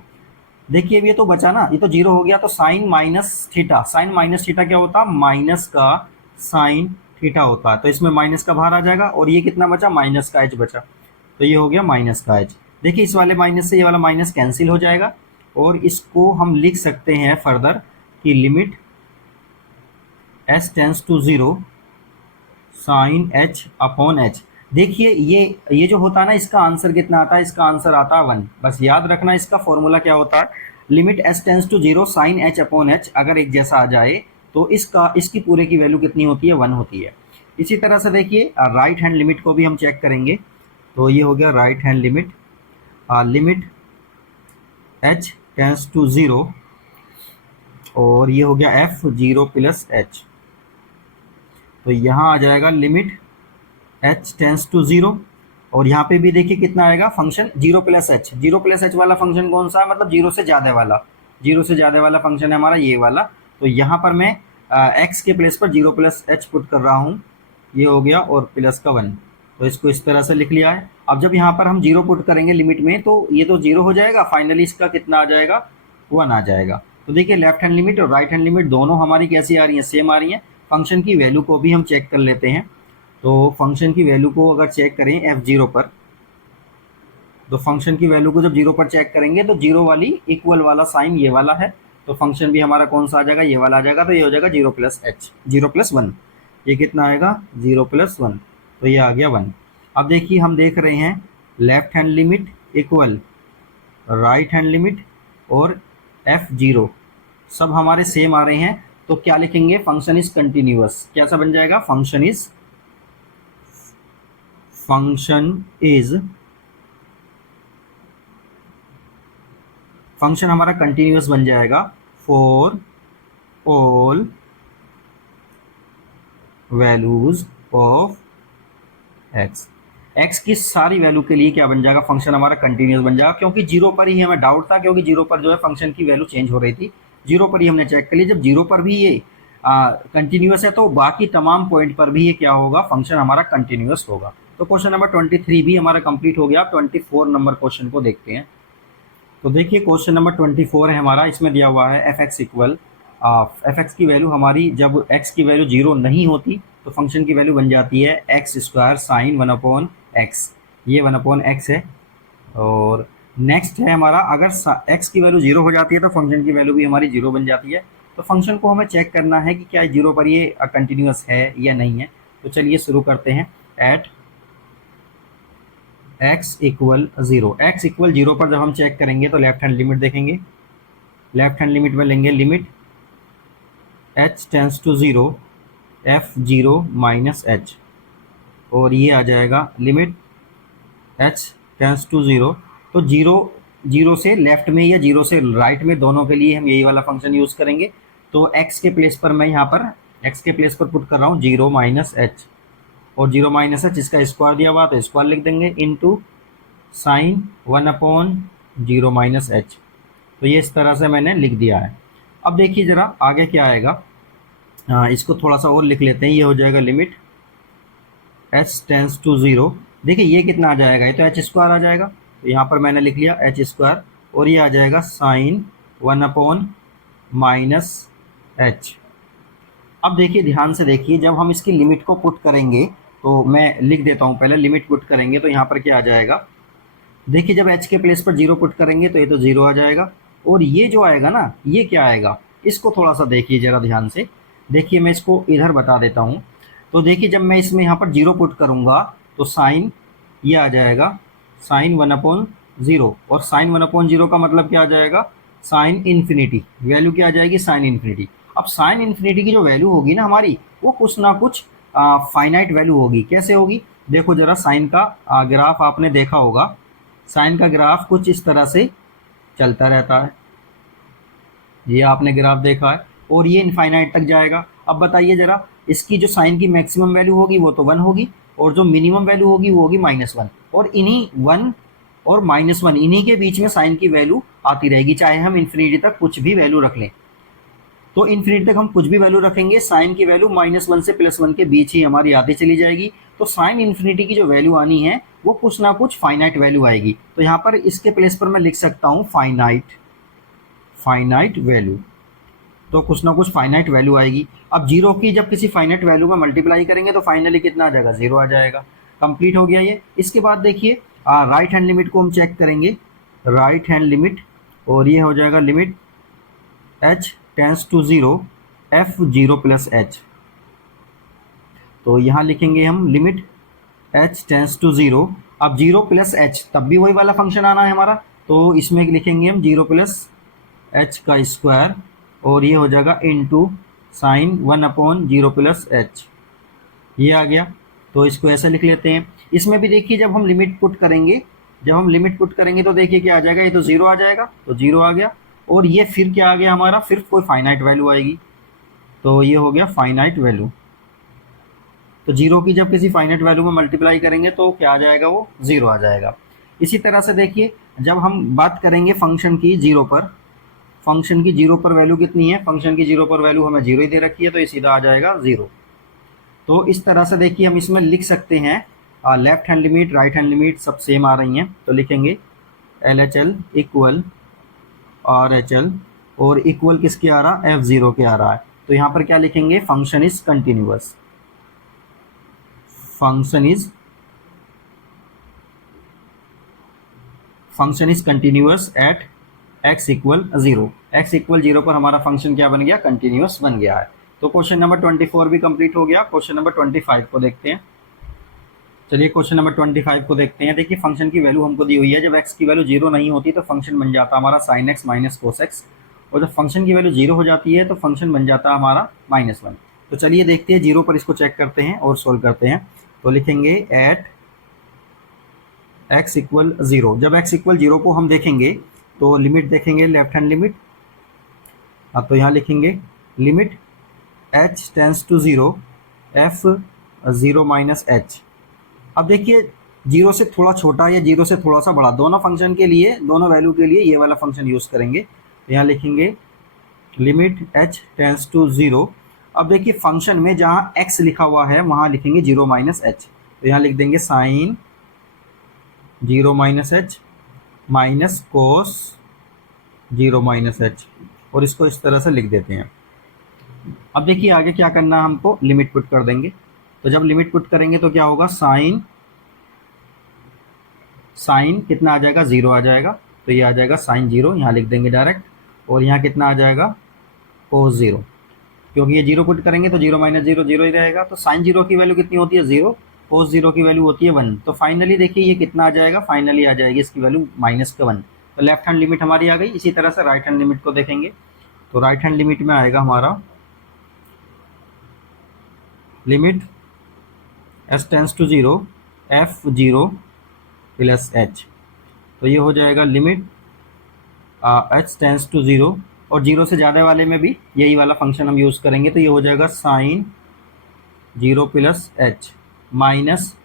देखिए अब ये तो बचा ना, ये तो 0 हो गया, तो sine minus theta, sine minus theta क्या होता है, माइनस का साइन थीटा होता है। तो इसमें माइनस का बाहर आ जाएगा और ये कितना बचा, माइनस का h बचा। तो ये हो गया माइनस का h। देखिए इस वाले माइनस से ये वाला माइनस कैंसिल हो जाएगा और इसको हम लिख सकते हैं फर्दर कि limit s tends to 0 sine h upon h। देखिए ये जो होता है ना, इसका आंसर कितना आता है, इसका आंसर आता है 1। बस याद रखना इसका फॉर्मूला क्या होता है, limit s tends to 0 sine h upon h अगर एक जैसा आ जाए तो इसकी पूरे की वैल्यू कितनी होती है, 1 होती है। इसी तरह से देखिए राइट हैंड लिमिट को भी हम चेक करेंगे। तो ये हो गया right hand limit, limit h tends to 0 और ये हो गया f 0 प्लस h। तो यहाँ आ जाएगा लिमिट h टेंस टू 0 और यहाँ पे भी देखिए कितना आएगा function 0 plus H. 0 plus H वाला फंक्शन कौन सा है, मतलब 0 से ज़्यादा वाला, 0 से ज़्यादा वाला फंक्शन है हमारा ये वाला। तो यहाँ पर मैं x के प्लेस पर 0 प्लस एच पुट कर रहा हूँ, ये हो गया और प्लस का 1। तो इसको इस तरह से लिख लिया है। अब जब यहाँ पर हम 0 पुट करेंगे लिमिट में तो ये तो 0 हो जाएगा, फाइनली इसका कितना आ जाएगा, 1 आ जाएगा। तो देखिए लेफ्ट हैंड लिमिट और राइट हैंड लिमिट दोनों हमारी कैसी आ रही हैं, सेम आ रही हैं। फंक्शन की वैल्यू को भी हम चेक कर लेते हैं। तो फंक्शन की वैल्यू को अगर चेक करें f0 पर, तो फंक्शन की वैल्यू को जब 0 पर चेक करेंगे तो 0 वाली इक्वल वाला साइन ये वाला है, तो फंक्शन भी हमारा कौन सा आ जाएगा, ये वाला आ जाएगा। तो ये हो जाएगा 0 प्लस एच, 0 प्लस 1। ये कितना आएगा, 0 प्लस 1, तो ये आ गया 1। अब देखिए हम देख रहे हैं left hand limit equal right hand limit और f0 सब हमारे सेम आ रहे हैं। तो क्या लिखेंगे, फंक्शन इज कंटिन्यूअस। कैसा बन जाएगा, फंक्शन हमारा कंटिन्यूअस बन जाएगा for all values of x की सारी वैल्यू के लिए क्या बन जाएगा, फंक्शन हमारा कंटिन्यूअस बन जाएगा। क्योंकि 0 पर ही हमें डाउट था, क्योंकि 0 पर जो है फंक्शन की वैल्यू चेंज हो रही थी, 0 पर ही हमने चेक कर लिया। जब 0 पर भी ये कंटिन्यूअस है तो बाकी तमाम पॉइंट पर भी ये क्या होगा, फंक्शन हमारा कंटिन्यूअस होगा। तो क्वेश्चन नंबर 23 भी हमारा कंप्लीट हो गया। 24 नंबर क्वेश्चन को देखते हैं। तो देखिए क्वेश्चन नंबर 24 है हमारा, इसमें दिया हुआ है fx इक्वल fx की वैल्यू हमारी, जब x की वैल्यू 0 नहीं होती तो फंक्शन की वैल्यू बन जाती है x square sine 1 upon x, ये 1 अपॉन एक्स है। और नेक्स्ट है हमारा, अगर x की वैल्यू 0 हो जाती है तो फंक्शन की वैल्यू भी हमारी 0 बन जाती है। तो फंक्शन को हमें चेक करना है कि क्या 0 पर ये कंटिन्यूअस है या नहीं है। तो चलिए शुरू करते हैं। At x equal 0, x equal 0 पर जब हम चेक करेंगे तो लेफ्ट हैंड लिमिट देखेंगे। लेफ्ट हैंड लिमिट में लेंगे limit h tends to 0 f0 minus h और ये आ जाएगा लिमिट h टेंस टू 0। तो 0 से लेफ्ट में या 0 से राइट में, दोनों के लिए हम यही वाला फंक्शन यूज़ करेंगे। तो x के प्लेस पर मैं यहाँ पर x के प्लेस पर पुट कर रहा हूँ 0 माइनस एच और 0 माइनस एच, इसका स्क्वायर दिया हुआ तो स्क्वायर लिख देंगे into sine 1 upon 0 minus H. तो ये इस तरह से मैंने लिख दिया है। अब देखिए ज़रा आगे क्या आएगा, इसको थोड़ा सा और लिख लेते हैं। ये हो जाएगा लिमिट h टेंस टू 0। देखिए ये कितना आ जाएगा, ये तो एच स्क्वायर आ जाएगा। तो यहाँ पर मैंने लिख लिया एच स्क्वायर और ये आ जाएगा साइन 1 अपॉन माइनस एच। अब देखिए ध्यान से देखिए, जब हम इसकी लिमिट को पुट करेंगे तो मैं लिख देता हूँ पहले, लिमिट पुट करेंगे तो यहाँ पर क्या आ जाएगा, देखिए जब h के प्लेस पर 0 पुट करेंगे तो ये तो 0 आ जाएगा और ये जो आएगा ना, ये क्या आएगा, इसको थोड़ा सा देखिए ज़रा ध्यान से। देखिए मैं इसको इधर बता देता हूँ। तो देखिए जब मैं इसमें यहाँ पर 0 पुट करूँगा तो साइन ये आ जाएगा साइन 1 अपॉन 0 और साइन 1 अपॉन 0 का मतलब क्या आ जाएगा, साइन इन्फिनिटी। वैल्यू क्या आ जाएगी, साइन इन्फिनिटी। अब साइन इन्फिनिटी की जो वैल्यू होगी ना हमारी, वो कुछ ना कुछ फाइनाइट वैल्यू होगी। कैसे होगी, देखो ज़रा साइन का ग्राफ आपने देखा होगा। साइन का ग्राफ कुछ इस तरह से चलता रहता है, ये आपने ग्राफ देखा है। और ये इनफाइनाइट तक जाएगा। अब बताइए ज़रा, इसकी जो साइन की मैक्सिमम वैल्यू होगी वो तो 1 होगी, और जो मिनिमम वैल्यू होगी वो होगी -1, और इन्हीं 1 और -1 इन्हीं के बीच में साइन की वैल्यू आती रहेगी, चाहे हम इन्फिनिटी तक कुछ भी वैल्यू रख लें। तो इन्फिनिटी तक हम कुछ भी वैल्यू रखेंगे, साइन की वैल्यू -1 से +1 के बीच ही हमारी आती चली जाएगी। तो साइन इन्फिनिटी की जो वैल्यू आनी है वो कुछ ना कुछ फाइनाइट वैल्यू आएगी। तो यहाँ पर इसके प्लेस पर मैं लिख सकता हूँ फाइनाइट वैल्यू। तो कुछ ना कुछ फाइनाइट वैल्यू आएगी। अब जीरो की जब किसी फाइनाइट वैल्यू में मल्टीप्लाई करेंगे तो फाइनली कितना आ जाएगा, 0 आ जाएगा। कंप्लीट हो गया ये। इसके बाद देखिए राइट हैंड लिमिट को हम चेक करेंगे, राइट हैंड लिमिट, और ये हो जाएगा limit h tends to 0 f0 plus h। तो यहाँ लिखेंगे हम लिमिट h टेंस टू 0। अब 0 प्लस h, तब भी वही वाला फंक्शन आना है हमारा, तो इसमें लिखेंगे हम 0 प्लस h का स्क्वायर, और ये हो जाएगा इनटू साइन 1/0 प्लस h। ये आ गया। तो इसको ऐसे लिख लेते हैं। इसमें भी देखिए जब हम लिमिट पुट करेंगे, तो देखिए क्या आ जाएगा, ये तो 0 आ जाएगा, तो 0 आ गया। और ये फिर क्या आ गया हमारा, फिर कोई फाइनाइट वैल्यू आएगी, तो ये हो गया फाइनाइट वैल्यू। तो 0 की जब किसी फाइनाइट वैल्यू में मल्टीप्लाई करेंगे तो क्या आ जाएगा, वो 0 आ जाएगा। इसी तरह से देखिए जब हम बात करेंगे फंक्शन की 0 पर, फंक्शन की 0 पर वैल्यू कितनी है, फंक्शन की 0 पर वैल्यू हमें 0 ही दे रखी है, तो ये सीधा आ जाएगा 0। तो इस तरह से देखिए हम इसमें लिख सकते हैं, left hand limit right hand limit सब सेम आ रही हैं, तो लिखेंगे LHL इक्वल RHL, और इक्वल किसके आ रहा, f0 के आ रहा है। तो यहाँ पर क्या लिखेंगे, function is continuous, function is continuous eight x equal 0। x equal 0 पर हमारा फंक्शन क्या बन गया, कंटिन्यूअस बन गया है। तो क्वेश्चन नंबर 24 भी कंप्लीट हो गया। क्वेश्चन नंबर 25 को देखते हैं। चलिए क्वेश्चन नंबर 25 को देखते हैं। देखिए फंक्शन की वैल्यू हमको दी हुई है, जब x की वैल्यू 0 नहीं होती तो फंक्शन बन जाता हमारा sin x minus cos x, और जब फंक्शन की वैल्यू 0 हो जाती है तो फंक्शन बन जाता है हमारा -1। तो चलिए देखते हैं 0 पर इसको चेक करते हैं और सोल्व करते हैं। तो लिखेंगे एट x इक्वल 0। जब x इक्वल 0 को हम देखेंगे तो लिमिट देखेंगे, लेफ्ट हैंड लिमिट। अब तो यहाँ लिखेंगे limit h tends to 0 f0 minus h। अब देखिए 0 से थोड़ा छोटा या 0 से थोड़ा सा बड़ा, दोनों फंक्शन के लिए, दोनों वैल्यू के लिए ये वाला फंक्शन यूज़ करेंगे। तो यहाँ लिखेंगे लिमिट h टेंस टू 0। अब देखिए फंक्शन में जहाँ x लिखा हुआ है वहाँ लिखेंगे 0 माइनस h। तो यहाँ लिख देंगे sine 0 minus h minus cos 0 minus h, और इसको इस तरह से लिख देते हैं। अब देखिए आगे क्या करना है, हमको लिमिट पुट कर देंगे। तो जब लिमिट पुट करेंगे तो क्या होगा, साइन कितना आ जाएगा, 0 आ जाएगा। तो ये आ जाएगा साइन 0, यहाँ लिख देंगे डायरेक्ट, और यहाँ कितना आ जाएगा, कोस 0। क्योंकि ये 0 पुट करेंगे तो 0 माइनस 0 0 ही रहेगा। तो साइन 0 की वैल्यू कितनी होती है, 0। कोस 0 की वैल्यू होती है 1। तो फाइनली देखिए ये कितना आ जाएगा, फाइनली आ जाएगी इसकी वैल्यू -1। तो लेफ्ट हैंड लिमिट हमारी आ गई। इसी तरह से राइट हैंड लिमिट को देखेंगे। तो राइट हैंड लिमिट में आएगा हमारा limit s tends to 0 f0 plus h। तो ये हो जाएगा लिमिट h टेंस टू 0, और 0 से ज़्यादा वाले में भी यही वाला फंक्शन हम यूज़ करेंगे। तो ये हो जाएगा sine 0 plus h minus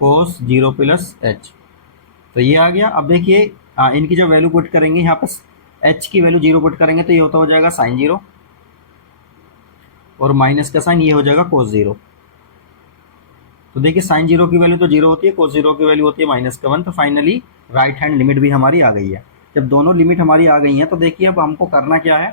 cos 0 plus h। तो ये आ गया। अब देखिए इनकी जो वैल्यू पुट करेंगे, यहाँ पर h की वैल्यू 0 पुट करेंगे तो ये होता हो जाएगा साइन 0, और माइनस का साइन ये हो जाएगा कोस 0। तो देखिए साइन 0 की वैल्यू तो 0 होती है, कोस 0 की वैल्यू होती है -1। तो फाइनली राइट हैंड लिमिट भी हमारी आ गई है। जब दोनों लिमिट हमारी आ गई हैं तो देखिए अब हमको करना क्या है,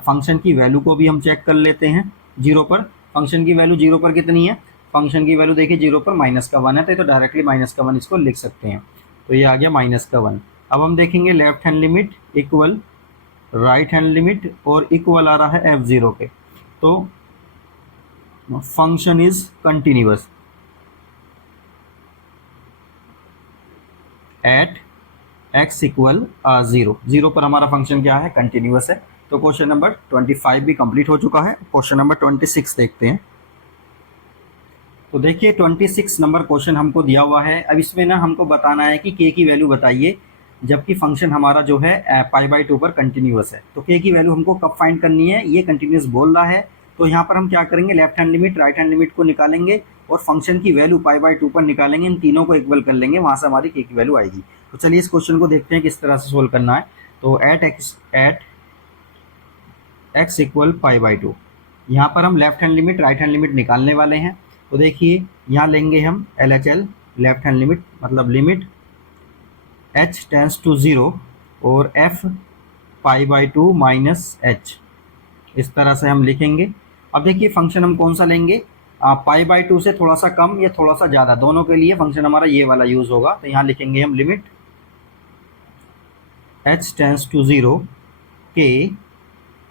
फंक्शन की वैल्यू को भी हम चेक कर लेते हैं 0 पर। फंक्शन की वैल्यू 0 पर कितनी है, फंक्शन की वैल्यू देखिए 0 पर -1 है, तो डायरेक्टली -1 इसको लिख सकते हैं। तो ये आ गया -1। अब हम देखेंगे left hand limit equal right hand limit, और इक्वल आ रहा है f0 के। तो function is continuous eight x equal 0। 0 पर हमारा फंक्शन क्या है, कंटिन्यूअस है। तो क्वेश्चन नंबर 25 भी कंप्लीट हो चुका है। क्वेश्चन नंबर 26 देखते हैं। तो देखिए 26 नंबर क्वेश्चन हमको दिया हुआ है। अब इसमें ना हमको बताना है कि k की वैल्यू बताइए जबकि फंक्शन हमारा जो है पाई बाई टू पर कंटिन्यूस है। तो के की वैल्यू हमको कब फाइंड करनी है, ये कंटिन्यूस बोल रहा है, तो यहाँ पर हम क्या करेंगे, left hand limit right hand limit को निकालेंगे और फंक्शन की वैल्यू पाई बाई टू पर निकालेंगे, इन तीनों को इक्वल कर लेंगे, वहाँ से हमारी के की वैल्यू आएगी। तो चलिए इस क्वेश्चन को देखते हैं किस तरह से सोल्व करना है। तो at X equal pi by two, यहाँ पर हम left hand limit right hand limit निकालने वाले हैं। तो देखिए यहाँ लेंगे हम LHL, लेफ्ट हैंड लिमिट मतलब लिमिट h टेंस टू 0 और f pi by two minus h, इस तरह से हम लिखेंगे। अब देखिए फंक्शन हम कौन सा लेंगे, पाई बाई टू से थोड़ा सा कम या थोड़ा सा ज़्यादा, दोनों के लिए फंक्शन हमारा ये वाला यूज़ होगा। तो यहाँ लिखेंगे हम लिमिट h टेंस टू 0 के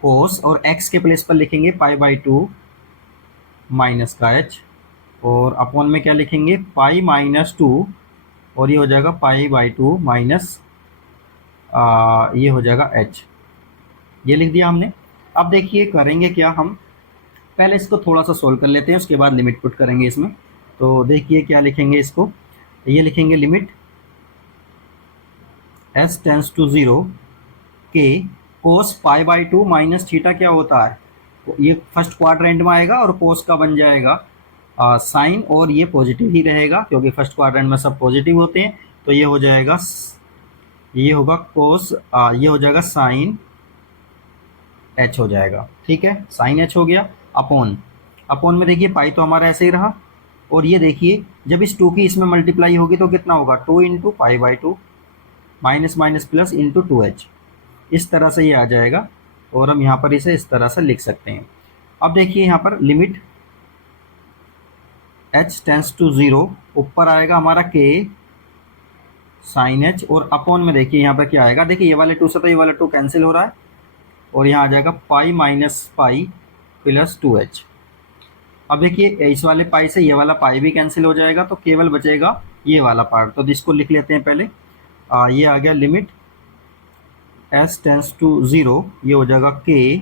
कोस, और x के प्लेस पर लिखेंगे पाई बाई टू माइनस का h, और अपॉन में क्या लिखेंगे पाई माइनस टू, और ये हो जाएगा पाई बाई टू माइनस ये हो जाएगा h, ये लिख दिया हमने। अब देखिए करेंगे क्या, हम पहले इसको थोड़ा सा सोल्व कर लेते हैं, उसके बाद लिमिट पुट करेंगे इसमें। तो देखिए क्या लिखेंगे इसको, ये लिखेंगे लिमिट s टेंस टू 0 के cos pi by two minus theta क्या होता है, ये फर्स्ट क्वाड्रेंट में आएगा और कोस का बन जाएगा साइन, और ये पॉजिटिव ही रहेगा क्योंकि फर्स्ट क्वाड्रेंट में सब पॉजिटिव होते हैं। तो ये हो जाएगा, ये होगा कोस, ये हो जाएगा साइन h हो जाएगा, ठीक है, साइन h हो गया। अपॉन अपॉन में देखिए पाई तो हमारा ऐसे ही रहा, और ये देखिए जब इस 2 की इसमें मल्टीप्लाई होगी तो कितना होगा 2 into pi by two minus minus plus into 2h, इस तरह से ये आ जाएगा, और हम यहाँ पर इसे इस तरह से लिख सकते हैं। अब देखिए यहाँ पर लिमिट h टेंस टू 0, ऊपर आएगा हमारा k साइन h, और अपॉन में देखिए यहाँ पर क्या आएगा, देखिए ये वाले 2 से तो ये वाला 2 कैंसिल हो रहा है, और यहाँ आ जाएगा pi minus pi plus 2h। अब देखिए इस वाले पाई से ये वाला पाई भी कैंसिल हो जाएगा, तो केवल बचेगा ये वाला पार्ट। तो इसको लिख लेते हैं पहले, ये आ गया लिमिट s टेंस टू 0, ये हो जाएगा k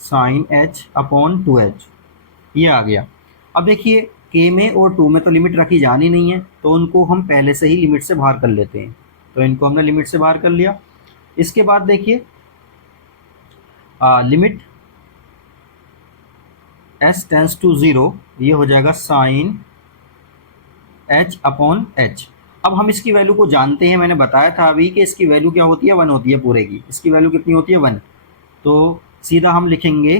sign h upon 2h, ये आ गया। अब देखिए k में और 2 में तो लिमिट रखी जानी नहीं है, तो उनको हम पहले से ही लिमिट से बाहर कर लेते हैं। तो इनको हमने लिमिट से बाहर कर लिया। इसके बाद देखिए लिमिट s टेंस टू 0, ये हो जाएगा साइन h अपॉन h। अब हम इसकी वैल्यू को जानते हैं, मैंने बताया था अभी कि इसकी वैल्यू क्या होती है 1 होती है पूरे की, इसकी वैल्यू कितनी होती है 1। तो सीधा हम लिखेंगे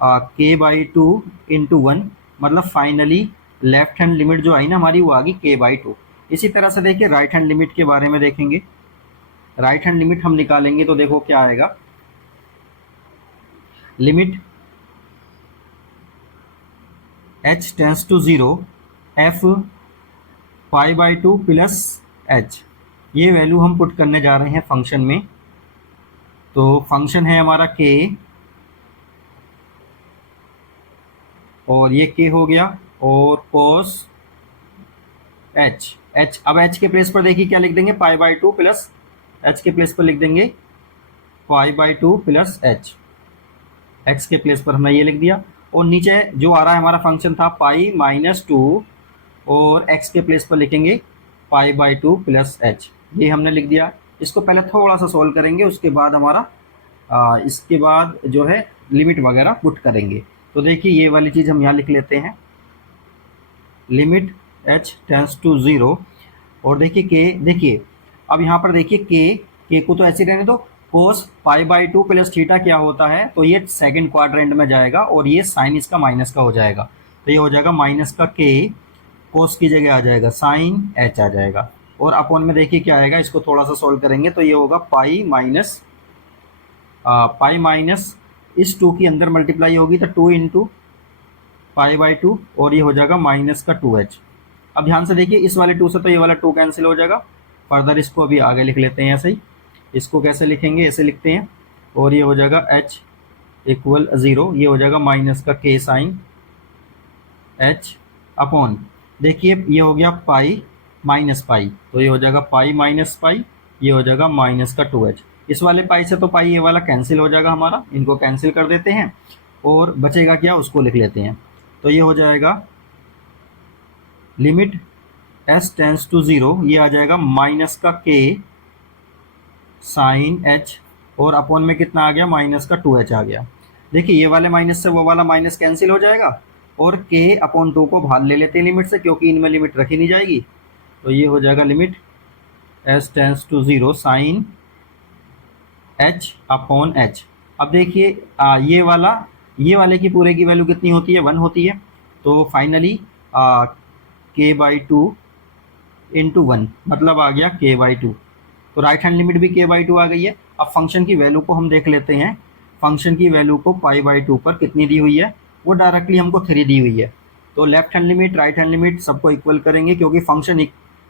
k बाई टू इंटू 1, मतलब फाइनली लेफ्ट हैंड लिमिट जो आई ना हमारी वो आ गई k बाई टू। इसी तरह से देखिए राइट हैंड लिमिट के बारे में देखेंगे, राइट हैंड लिमिट हम निकालेंगे तो देखो क्या आएगा, limit h tends to 0 f pi by two plus h, ये वैल्यू हम पुट करने जा रहे हैं फंक्शन में। तो फंक्शन है हमारा k, और ये k हो गया, और cos h, अब h के प्लेस पर देखिए क्या लिख देंगे पाई बाई टू प्लस h के प्लेस पर लिख देंगे पाई by two plus h, x के प्लेस पर हमने ये लिख दिया, और नीचे जो आ रहा है हमारा फंक्शन था पाई माइनस टू, और x के प्लेस पर लिखेंगे पाई बाई टू प्लस h, ये हमने लिख दिया। इसको पहले थोड़ा सा सोल्व करेंगे, उसके बाद हमारा इसके बाद जो है लिमिट वगैरह पुट करेंगे। तो देखिए ये वाली चीज़ हम यहाँ लिख लेते हैं, लिमिट h टेंस टू 0, और देखिए k, देखिए अब यहाँ पर देखिए k को तो ऐसे रहने दो, cos pi by two plus theta क्या होता है, तो ये सेकंड क्वाड्रेंट में जाएगा, और ये साइन इसका माइनस का हो जाएगा, तो ये हो जाएगा माइनस का k, कोस की जगह आ जाएगा साइन h आ जाएगा, और अपॉन में देखिए क्या आएगा, इसको थोड़ा सा सोल्व करेंगे तो ये होगा पाई माइनस इस 2 की अंदर मल्टीप्लाई होगी तो 2 इंटू पाई बाई टू, और ये हो जाएगा माइनस का 2h। अब ध्यान से देखिए इस वाले 2 से तो ये वाला 2 कैंसिल हो जाएगा, फर्दर इसको अभी आगे लिख लेते हैं ऐसे ही। इसको कैसे लिखेंगे, ऐसे लिखते हैं, और ये हो जाएगा h इक्वल 0, ये हो जाएगा माइनस का k साइन h अपॉन, देखिए ये हो गया पाई माइनस पाई, तो ये हो जाएगा पाई माइनस पाई, ये हो जाएगा माइनस का 2h। इस वाले पाई से तो पाई ये वाला कैंसिल हो जाएगा हमारा, इनको कैंसिल कर देते हैं, और बचेगा क्या उसको लिख लेते हैं। तो ये हो जाएगा लिमिट s टेंस टू 0, ये आ जाएगा माइनस का k साइन एच और अपॉन में कितना आ गया, माइनस का 2h आ गया। देखिए ये वाले माइनस से वो वाला माइनस कैंसिल हो जाएगा और k अपॉन 2 को बाहर ले लेते हैं लिमिट से, क्योंकि इनमें लिमिट रखी नहीं जाएगी। तो ये हो जाएगा limit s tends to 0 sine h upon h। अब देखिए ये वाले की पूरे की वैल्यू कितनी होती है, 1 होती है। तो फाइनली k/2 इंटू 1 मतलब आ गया k/2। तो राइट हैंड लिमिट भी k/2 आ गई है। अब फंक्शन की वैल्यू को हम देख लेते हैं। फंक्शन की वैल्यू को π/2 पर कितनी दी हुई है, वो डायरेक्टली हमको 3 दी हुई है। तो left hand limit right hand limit सबको इक्वल करेंगे, क्योंकि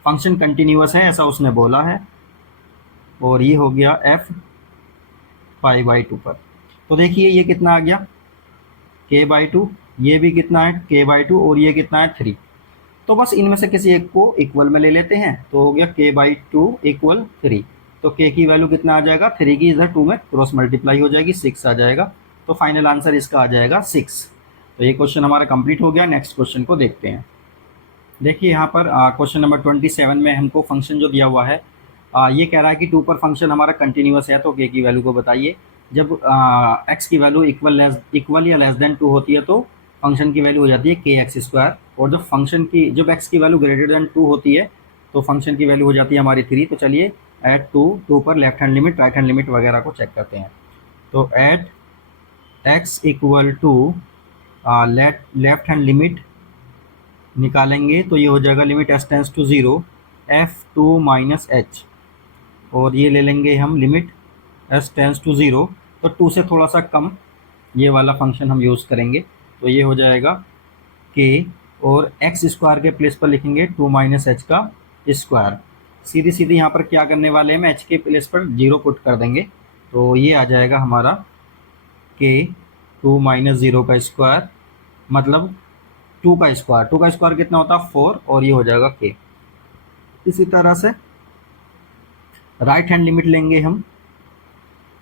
फंक्शन कंटिन्यूअस है ऐसा उसने बोला है। और ये हो गया f π/2 पर। तो देखिए ये कितना आ गया, k/2, ये भी कितना है k/2 और ये कितना है 3। तो बस इनमें से किसी एक को इक्वल में ले लेते हैं। तो हो गया k/2 इक्वल 3। तो k की वैल्यू कितना आ जाएगा, 3 की इधर 2 में क्रॉस मल्टीप्लाई हो जाएगी, 6 आ जाएगा। तो फाइनल आंसर इसका आ जाएगा 6। तो ये क्वेश्चन हमारा कंप्लीट हो गया। नेक्स्ट क्वेश्चन को देखते हैं। देखिए यहाँ पर क्वेश्चन नंबर 27 में हमको फंक्शन जो दिया हुआ है ये कह रहा है कि 2 पर फंक्शन हमारा कंटिन्यूअस है, तो k की वैल्यू को बताइए। जब x की वैल्यू इक्वल या लेस देन 2 होती है तो फंक्शन की वैल्यू हो जाती है kx²। और जब x की वैल्यू ग्रेटर देन 2 होती है तो फंक्शन की वैल्यू हो जाती है हमारी 3। तो चलिए एट 2 पर left hand limit right hand limit वगैरह को चेक करते हैं। तो at x equal to left hand limit निकालेंगे तो ये हो जाएगा limit s tends to 0 f2 minus h। और ये ले लेंगे हम लिमिट s टेंस टू 0, तो 2 से थोड़ा सा कम ये वाला फंक्शन हम यूज़ करेंगे। तो ये हो जाएगा k और x स्क्वायर के प्लेस पर लिखेंगे 2 माइनस h का स्क्वायर। सीधी सीधी यहाँ पर क्या करने वाले हैं, h के प्लेस पर 0 पुट कर देंगे। तो ये आ जाएगा हमारा k 2 माइनस 0 का स्क्वायर मतलब 2 का स्क्वायर कितना होता है 4 और ये हो जाएगा k। इसी तरह से राइट हैंड लिमिट लेंगे हम।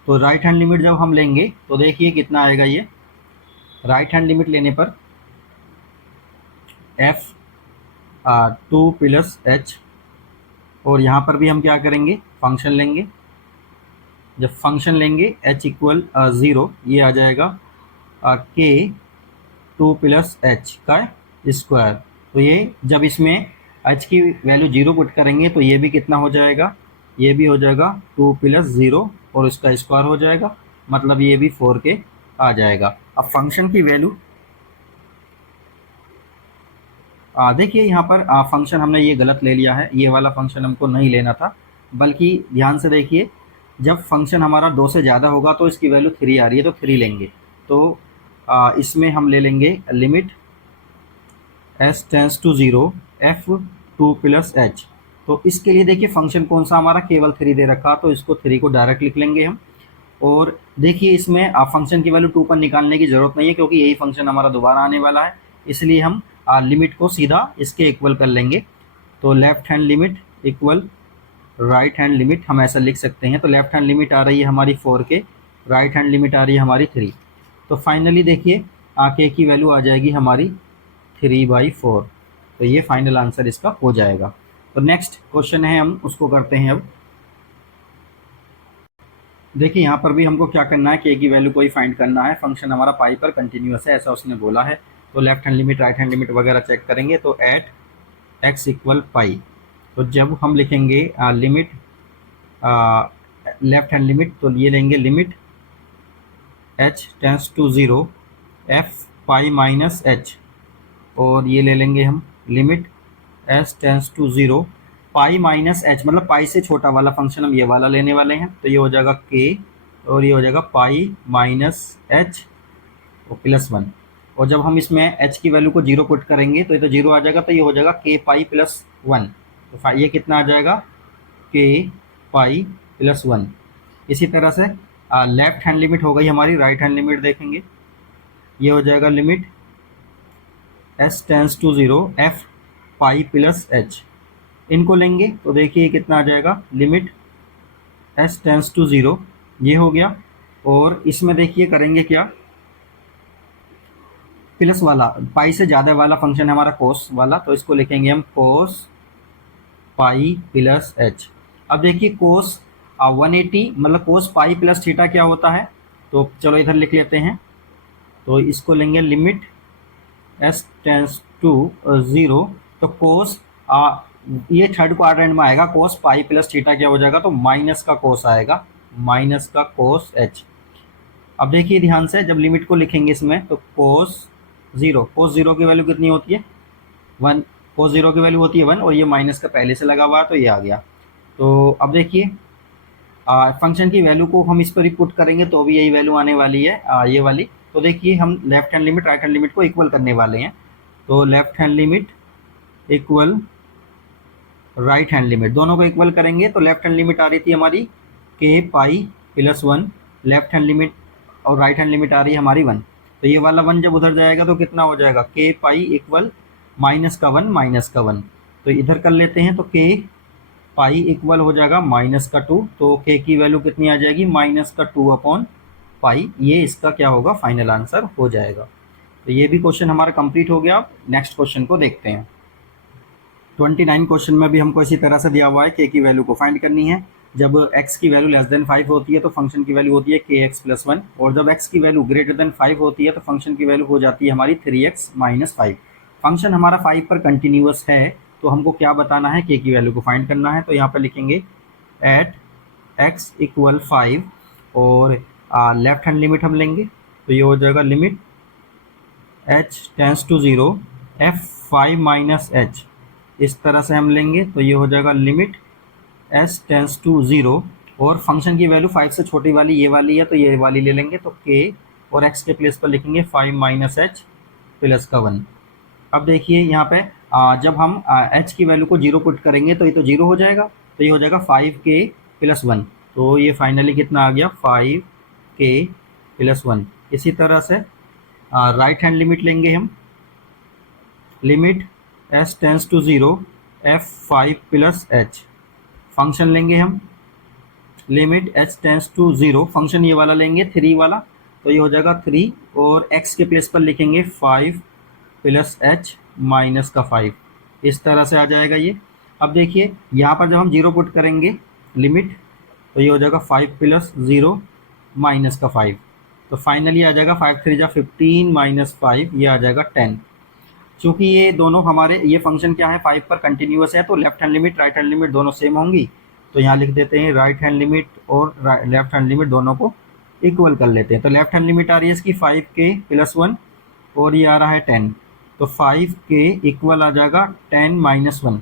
तो राइट हैंड लिमिट जब हम लेंगे तो देखिए कितना आएगा, ये राइट हैंड लिमिट लेने पर f 2 प्लस h। और यहाँ पर भी हम क्या करेंगे, फंक्शन लेंगे। जब फंक्शन लेंगे h इक्वल 0, ये आ जाएगा k 2 प्लस h का स्क्वायर। तो ये जब इसमें h की वैल्यू 0 पुट करेंगे तो ये भी कितना हो जाएगा, ये भी हो जाएगा 2 प्लस 0 और इसका स्क्वायर हो जाएगा, मतलब ये भी 4k आ जाएगा। अब फंक्शन की वैल्यू देखिए यहाँ पर फंक्शन हमने ये गलत ले लिया है, ये वाला फंक्शन हमको नहीं लेना था। बल्कि ध्यान से देखिए, जब फंक्शन हमारा 2 से ज़्यादा होगा तो इसकी वैल्यू 3 आ रही है तो 3 लेंगे। तो इसमें हम ले लेंगे limit s tends to 0 f2 plus h। तो इसके लिए देखिए फंक्शन कौन सा हमारा केवल 3 दे रखा, तो इसको 3 को डायरेक्ट लिख लेंगे हम। और देखिए इसमें फंक्शन की वैल्यू 2 पर निकालने की ज़रूरत नहीं है, क्योंकि यही फंक्शन हमारा दोबारा आने वाला है। इसलिए हम लिमिट को सीधा इसके इक्वल कर लेंगे। तो left hand limit equal right hand limit हम ऐसा लिख सकते हैं। तो लेफ्ट हैंड लिमिट आ रही है हमारी 4k, राइट हैंड लिमिट आ रही है हमारी 3। तो फाइनली देखिए k की वैल्यू आ जाएगी हमारी 3/4। तो ये फाइनल आंसर इसका हो जाएगा। तो नेक्स्ट क्वेश्चन है, हम उसको करते हैं। अब देखिए यहाँ पर भी हमको क्या करना है, k की वैल्यू को ही फाइंड करना है। फंक्शन हमारा पाई पर कंटिन्यूअस है ऐसा उसने बोला है। तो left hand limit right hand limit वगैरह चेक करेंगे। तो एट x इक्वल पाई, तो जब हम लिखेंगे लिमिट लेफ्ट हैंड लिमिट, तो ये लेंगे limit h tends to 0 f pi minus h। और ये ले लेंगे हम limit s tends to 0 pi minus h, मतलब पाई से छोटा वाला फंक्शन हम ये वाला लेने वाले हैं। तो ये हो जाएगा k और ये हो जाएगा पाई माइनस h और प्लस 1। और जब हम इसमें h की वैल्यू को 0 पुट करेंगे तो ये तो 0 आ जाएगा, तो ये हो जाएगा k पाई प्लस 1। तो ये कितना आ जाएगा, k पाई प्लस 1। इसी तरह से लेफ्ट हैंड लिमिट हो गई हमारी। राइट हैंड लिमिट देखेंगे, ये हो जाएगा limit s tends to 0 f pi plus h। इनको लेंगे तो देखिए कितना आ जाएगा, लिमिट s टेंस टू 0, ये हो गया। और इसमें देखिए करेंगे क्या, प्लस वाला पाई से ज़्यादा वाला फंक्शन है हमारा कोस वाला, तो इसको लिखेंगे हम कोस पाई प्लस h। अब देखिए कोस 180 मतलब कोस पाई प्लस थीटा क्या होता है, तो चलो इधर लिख लेते हैं। तो इसको लेंगे लिमिट एस टेंस टू 0, तो कोस ये थर्ड क्वाड्रेंट में आएगा, कोस पाई प्लस थीटा क्या हो जाएगा, तो माइनस का कोस आएगा, माइनस का कोस एच। अब देखिए ध्यान से, जब लिमिट को लिखेंगे इसमें तो कोस जीरो की वैल्यू कितनी होती है 1, कोस जीरो की वैल्यू होती है 1, और ये माइनस का पहले से लगा हुआ है तो ये आ गया। तो अब देखिए फंक्शन की वैल्यू को हम इस पर ही पुट करेंगे तो भी यही वैल्यू आने वाली है, ये वाली। तो देखिए हम left hand limit right hand limit को इक्वल करने वाले हैं। तो left hand limit equal right hand limit, दोनों को इक्वल करेंगे। तो लेफ्ट हैंड लिमिट आ रही थी हमारी के pi plus 1, left hand limit, और राइट हैंड लिमिट आ रही है हमारी 1। तो ये वाला 1 जब उधर जाएगा तो कितना हो जाएगा, के पाई इक्वल माइनस का 1 माइनस का 1। तो इधर कर लेते हैं, तो के पाई इक्वल हो जाएगा माइनस का 2, तो के की वैल्यू कितनी आ जाएगी, माइनस का 2 अपॉन पाई। ये इसका क्या होगा, फाइनल आंसर हो जाएगा। तो ये भी क्वेश्चन हमारा कंप्लीट हो गया। नेक्स्ट क्वेश्चन को देखते हैं। 29 क्वेश्चन में भी हमको इसी तरह से दिया हुआ है, के की वैल्यू को फाइंड करनी है। जब x की वैल्यू लेस देन 5 होती है तो फंक्शन की वैल्यू होती है के एक्स प्लस 1, और जब x की वैल्यू ग्रेटर देन 5 होती है तो फंक्शन की वैल्यू हो जाती है हमारी 3x माइनस 5। फंक्शन हमारा 5 पर कंटिन्यूअस है, तो हमको क्या बताना है, के की वैल्यू को फाइंड करना है। तो यहाँ पर लिखेंगे एट x इक्वल 5, और लेफ्ट हैंड लिमिट हम लेंगे, तो ये हो जाएगा limit h tends to 0 f5 minus h, इस तरह से हम लेंगे। तो ये हो जाएगा लिमिट s टेंस टू 0, और फंक्शन की वैल्यू 5 से छोटी वाली ये वाली है तो ये वाली ले लेंगे। तो k और x के प्लेस पर लिखेंगे 5 माइनस h प्लस का 1। अब देखिए यहाँ पे जब हम h की वैल्यू को 0 पुट करेंगे तो ये तो 0 हो जाएगा, तो ये हो जाएगा 5k प्लस 1। तो ये फाइनली कितना आ गया, 5k प्लस 1। इसी तरह से राइट हैंड लिमिट लेंगे हम, limit s tends to 0 f5 plus h। Function लेंगे हम, limit h tends to 0, function ये वाला लेंगे 3 वाला, तो ये हो जाएगा 3, और x के प्लेस पर लिखेंगे 5 प्लस h माइनस का 5। इस तरह से आ जाएगा ये। अब देखिए यहाँ पर जब हम 0 पुट करेंगे लिमिट, तो ये हो जाएगा 5 प्लस 0 माइनस का 5। तो फाइनली आ जाएगा 5 3 जा 15 माइनस 5, ये आ जाएगा 10। चूँकि ये दोनों हमारे, ये फंक्शन क्या है 5 पर कंटिन्यूअस है, तो left hand limit right hand limit दोनों सेम होंगी। तो यहाँ लिख देते हैं राइट हैंड लिमिट और लेफ्ट हैंड लिमिट दोनों को इक्वल कर लेते हैं। तो लेफ्ट हैंड लिमिट आ रही है इसकी 5k प्लस 1, और ये आ रहा है 10, तो 5k इक्वल आ जाएगा 10 माइनस 1।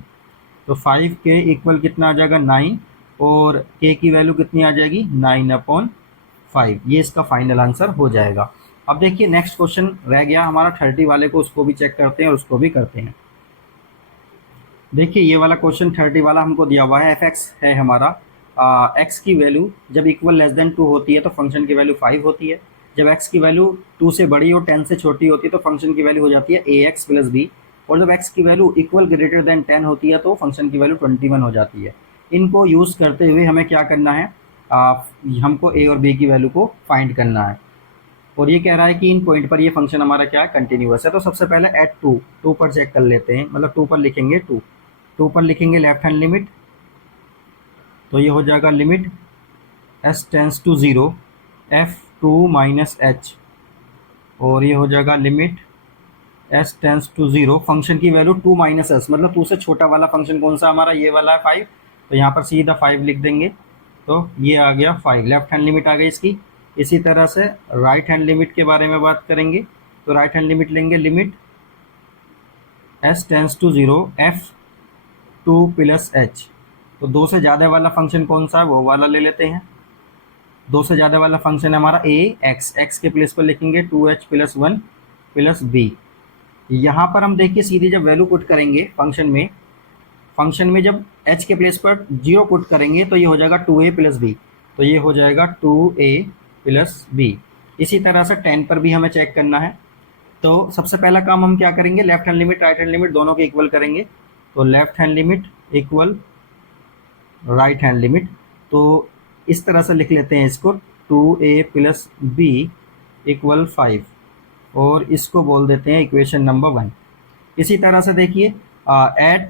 तो 5k इक्वल कितना आ जाएगा 9, और k की वैल्यू कितनी आ जाएगी 9 अपॉन 5। ये इसका फाइनल आंसर हो जाएगा। अब देखिए नेक्स्ट क्वेश्चन रह गया हमारा 30 वाले को, उसको भी चेक करते हैं और उसको भी करते हैं। देखिए ये वाला क्वेश्चन 30 वाला हमको दिया हुआ है, एफ एक्स है हमारा, x की वैल्यू जब इक्वल लेस देन 2 होती है तो फंक्शन की वैल्यू 5 होती है। जब x की वैल्यू 2 से बड़ी और 10 से छोटी होती है तो फंक्शन की वैल्यू हो जाती है ax प्लस b, और जब x की वैल्यू इक्वल ग्रेटर देन 10 होती है तो फंक्शन की वैल्यू 21 हो जाती है। इनको यूज़ करते हुए हमें क्या करना है, हमको a और b की वैल्यू को फाइंड करना है, और ये कह रहा है कि इन पॉइंट पर ये फंक्शन हमारा क्या है, कंटिन्यूअस है। तो सबसे पहले एट 2 पर चेक कर लेते हैं, मतलब 2 पर लिखेंगे 2 पर लिखेंगे लेफ्ट हैंड लिमिट, तो ये हो जाएगा limit s tends to 0 f2 minus h, और ये हो जाएगा limit s tends to 0, function की वैल्यू 2 माइनस एस, मतलब 2 से छोटा वाला फंक्शन कौन सा हमारा, ये वाला है 5, तो यहाँ पर सीधा 5 लिख देंगे। तो ये आ गया 5, लेफ्ट हैंड लिमिट आ गई इसकी। इसी तरह से राइट हैंड लिमिट के बारे में बात करेंगे, तो राइट हैंड लिमिट लेंगे, limit s tends to 0 f2 plus h। तो 2 से ज़्यादा वाला फंक्शन कौन सा है, वो वाला ले लेते हैं। 2 से ज़्यादा वाला फंक्शन है हमारा x के प्लेस पर लिखेंगे 2h प्लस 1 प्लस b। यहाँ पर हम देखिए सीधे जब वैल्यू पुट करेंगे फंक्शन में जब h के प्लेस पर 0 पुट करेंगे तो ये हो जाएगा 2a प्लस b, तो ये हो जाएगा 2a प्लस b। इसी तरह से 10 पर भी हमें चेक करना है, तो सबसे पहला काम हम क्या करेंगे, left hand limit right hand limit दोनों के इक्वल करेंगे। तो left hand limit equal right hand limit, तो इस तरह से लिख लेते हैं इसको 2a प्लस b इक्वल 5, और इसको बोल देते हैं इक्वेशन नंबर 1। इसी तरह से देखिए एट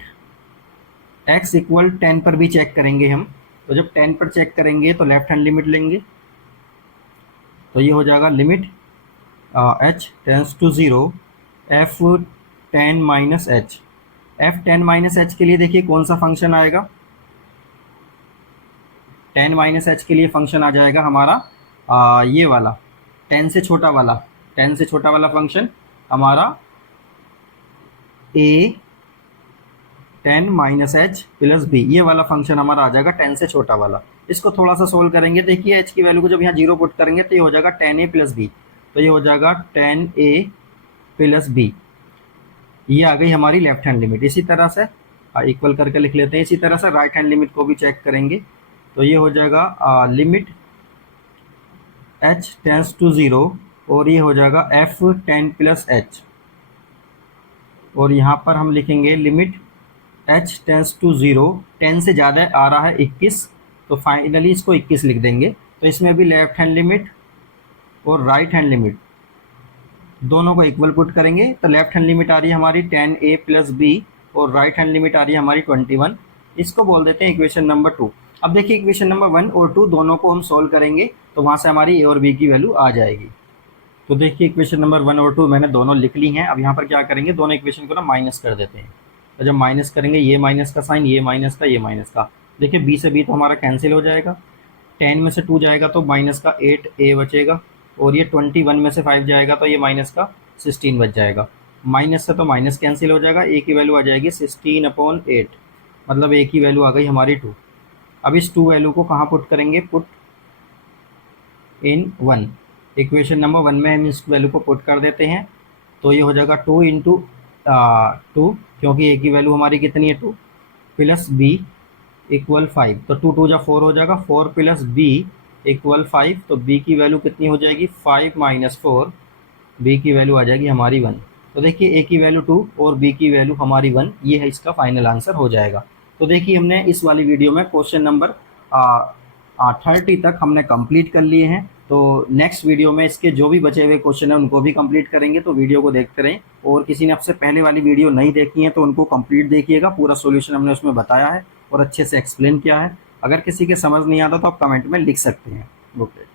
x इक्वल 10 पर भी चेक करेंगे हम, तो जब 10 पर चेक करेंगे तो लेफ्ट हैंड लिमिट लेंगे, तो ये हो जाएगा limit h tends to 0 f10 minus H. f10 minus H के लिए देखिए कौन सा फंक्शन आएगा, 10 माइनस एच के लिए फंक्शन आ जाएगा हमारा ये वाला 10 से छोटा वाला, 10 से छोटा वाला फंक्शन हमारा a 10 minus H plus B, ये वाला फंक्शन हमारा आ जाएगा 10 से छोटा वाला। इसको थोड़ा सा सोल्व करेंगे, देखिए h की वैल्यू को जब यहाँ 0 पुट करेंगे तो ये हो जाएगा 10a प्लस बी, तो ये हो जाएगा 10a प्लस बी, ये आ गई हमारी लेफ्ट हैंड लिमिट। इसी तरह से इक्वल करके लिख लेते हैं। इसी तरह से राइट हैंड लिमिट को भी चेक करेंगे, तो ये हो जाएगा लिमिट h टेंस टू 0 और ये हो जाएगा f10 प्लस एच, और यहाँ पर हम लिखेंगे लिमिट h टेंस टू 0, 10 से ज़्यादा आ रहा है 21, तो फाइनली इसको 21 लिख देंगे। तो इसमें भी लेफ्ट हैंड लिमिट और राइट हैंड लिमिट दोनों को इक्वल पुट करेंगे, तो लेफ्ट हैंड लिमिट आ रही है हमारी 10a प्लस बी और राइट हैंड लिमिट आ रही है हमारी 21। इसको बोल देते हैं इक्वेशन नंबर 2। अब देखिए इक्वेशन नंबर 1 और 2 दोनों को हम सोल्व करेंगे तो वहाँ से हमारी a और b की वैल्यू आ जाएगी। तो देखिए इक्वेशन नंबर 1 और 2 मैंने दोनों लिख ली हैं। अब यहाँ पर क्या करेंगे, दोनों इक्वेशन को ना माइनस कर देते हैं। तो जब माइनस करेंगे, ये माइनस का साइन, ये माइनस का, ये माइनस का, देखिए b से b तो हमारा कैंसिल हो जाएगा, 10 में से 2 जाएगा तो माइनस का 8a बचेगा, और ये 21 में से 5 जाएगा तो ये माइनस का 16 बच जाएगा। माइनस से तो माइनस कैंसिल हो जाएगा, a की वैल्यू आ जाएगी 16/8, मतलब a की वैल्यू आ गई हमारी 2। अब इस 2 वैल्यू को कहाँ पुट करेंगे, पुट इन 1। इक्वेशन नंबर 1 में हम इस वैल्यू को पुट कर देते हैं, तो ये हो जाएगा 2 इंटू 2, क्योंकि a की वैल्यू हमारी कितनी है 2, प्लस b इक्वल 5, तो 2 2 जा 4 हो जाएगा, 4 प्लस b इक्वल 5, तो b की वैल्यू कितनी हो जाएगी 5 माइनस 4, b की वैल्यू आ जाएगी हमारी 1। तो देखिए a की वैल्यू 2 और b की वैल्यू हमारी 1, ये है इसका फाइनल आंसर हो जाएगा। तो देखिए हमने इस वाली वीडियो में क्वेश्चन नंबर 30 तक हमने कंप्लीट कर लिए हैं। तो नेक्स्ट वीडियो में इसके जो भी बचे हुए क्वेश्चन हैं उनको भी कंप्लीट करेंगे, तो वीडियो को देखते रहें। और किसी ने आपसे पहले वाली वीडियो नहीं देखी है तो उनको कंप्लीट देखिएगा, पूरा सॉल्यूशन हमने उसमें बताया है और अच्छे से एक्सप्लेन किया है। अगर किसी के समझ नहीं आता तो आप कमेंट में लिख सकते हैं। ओके।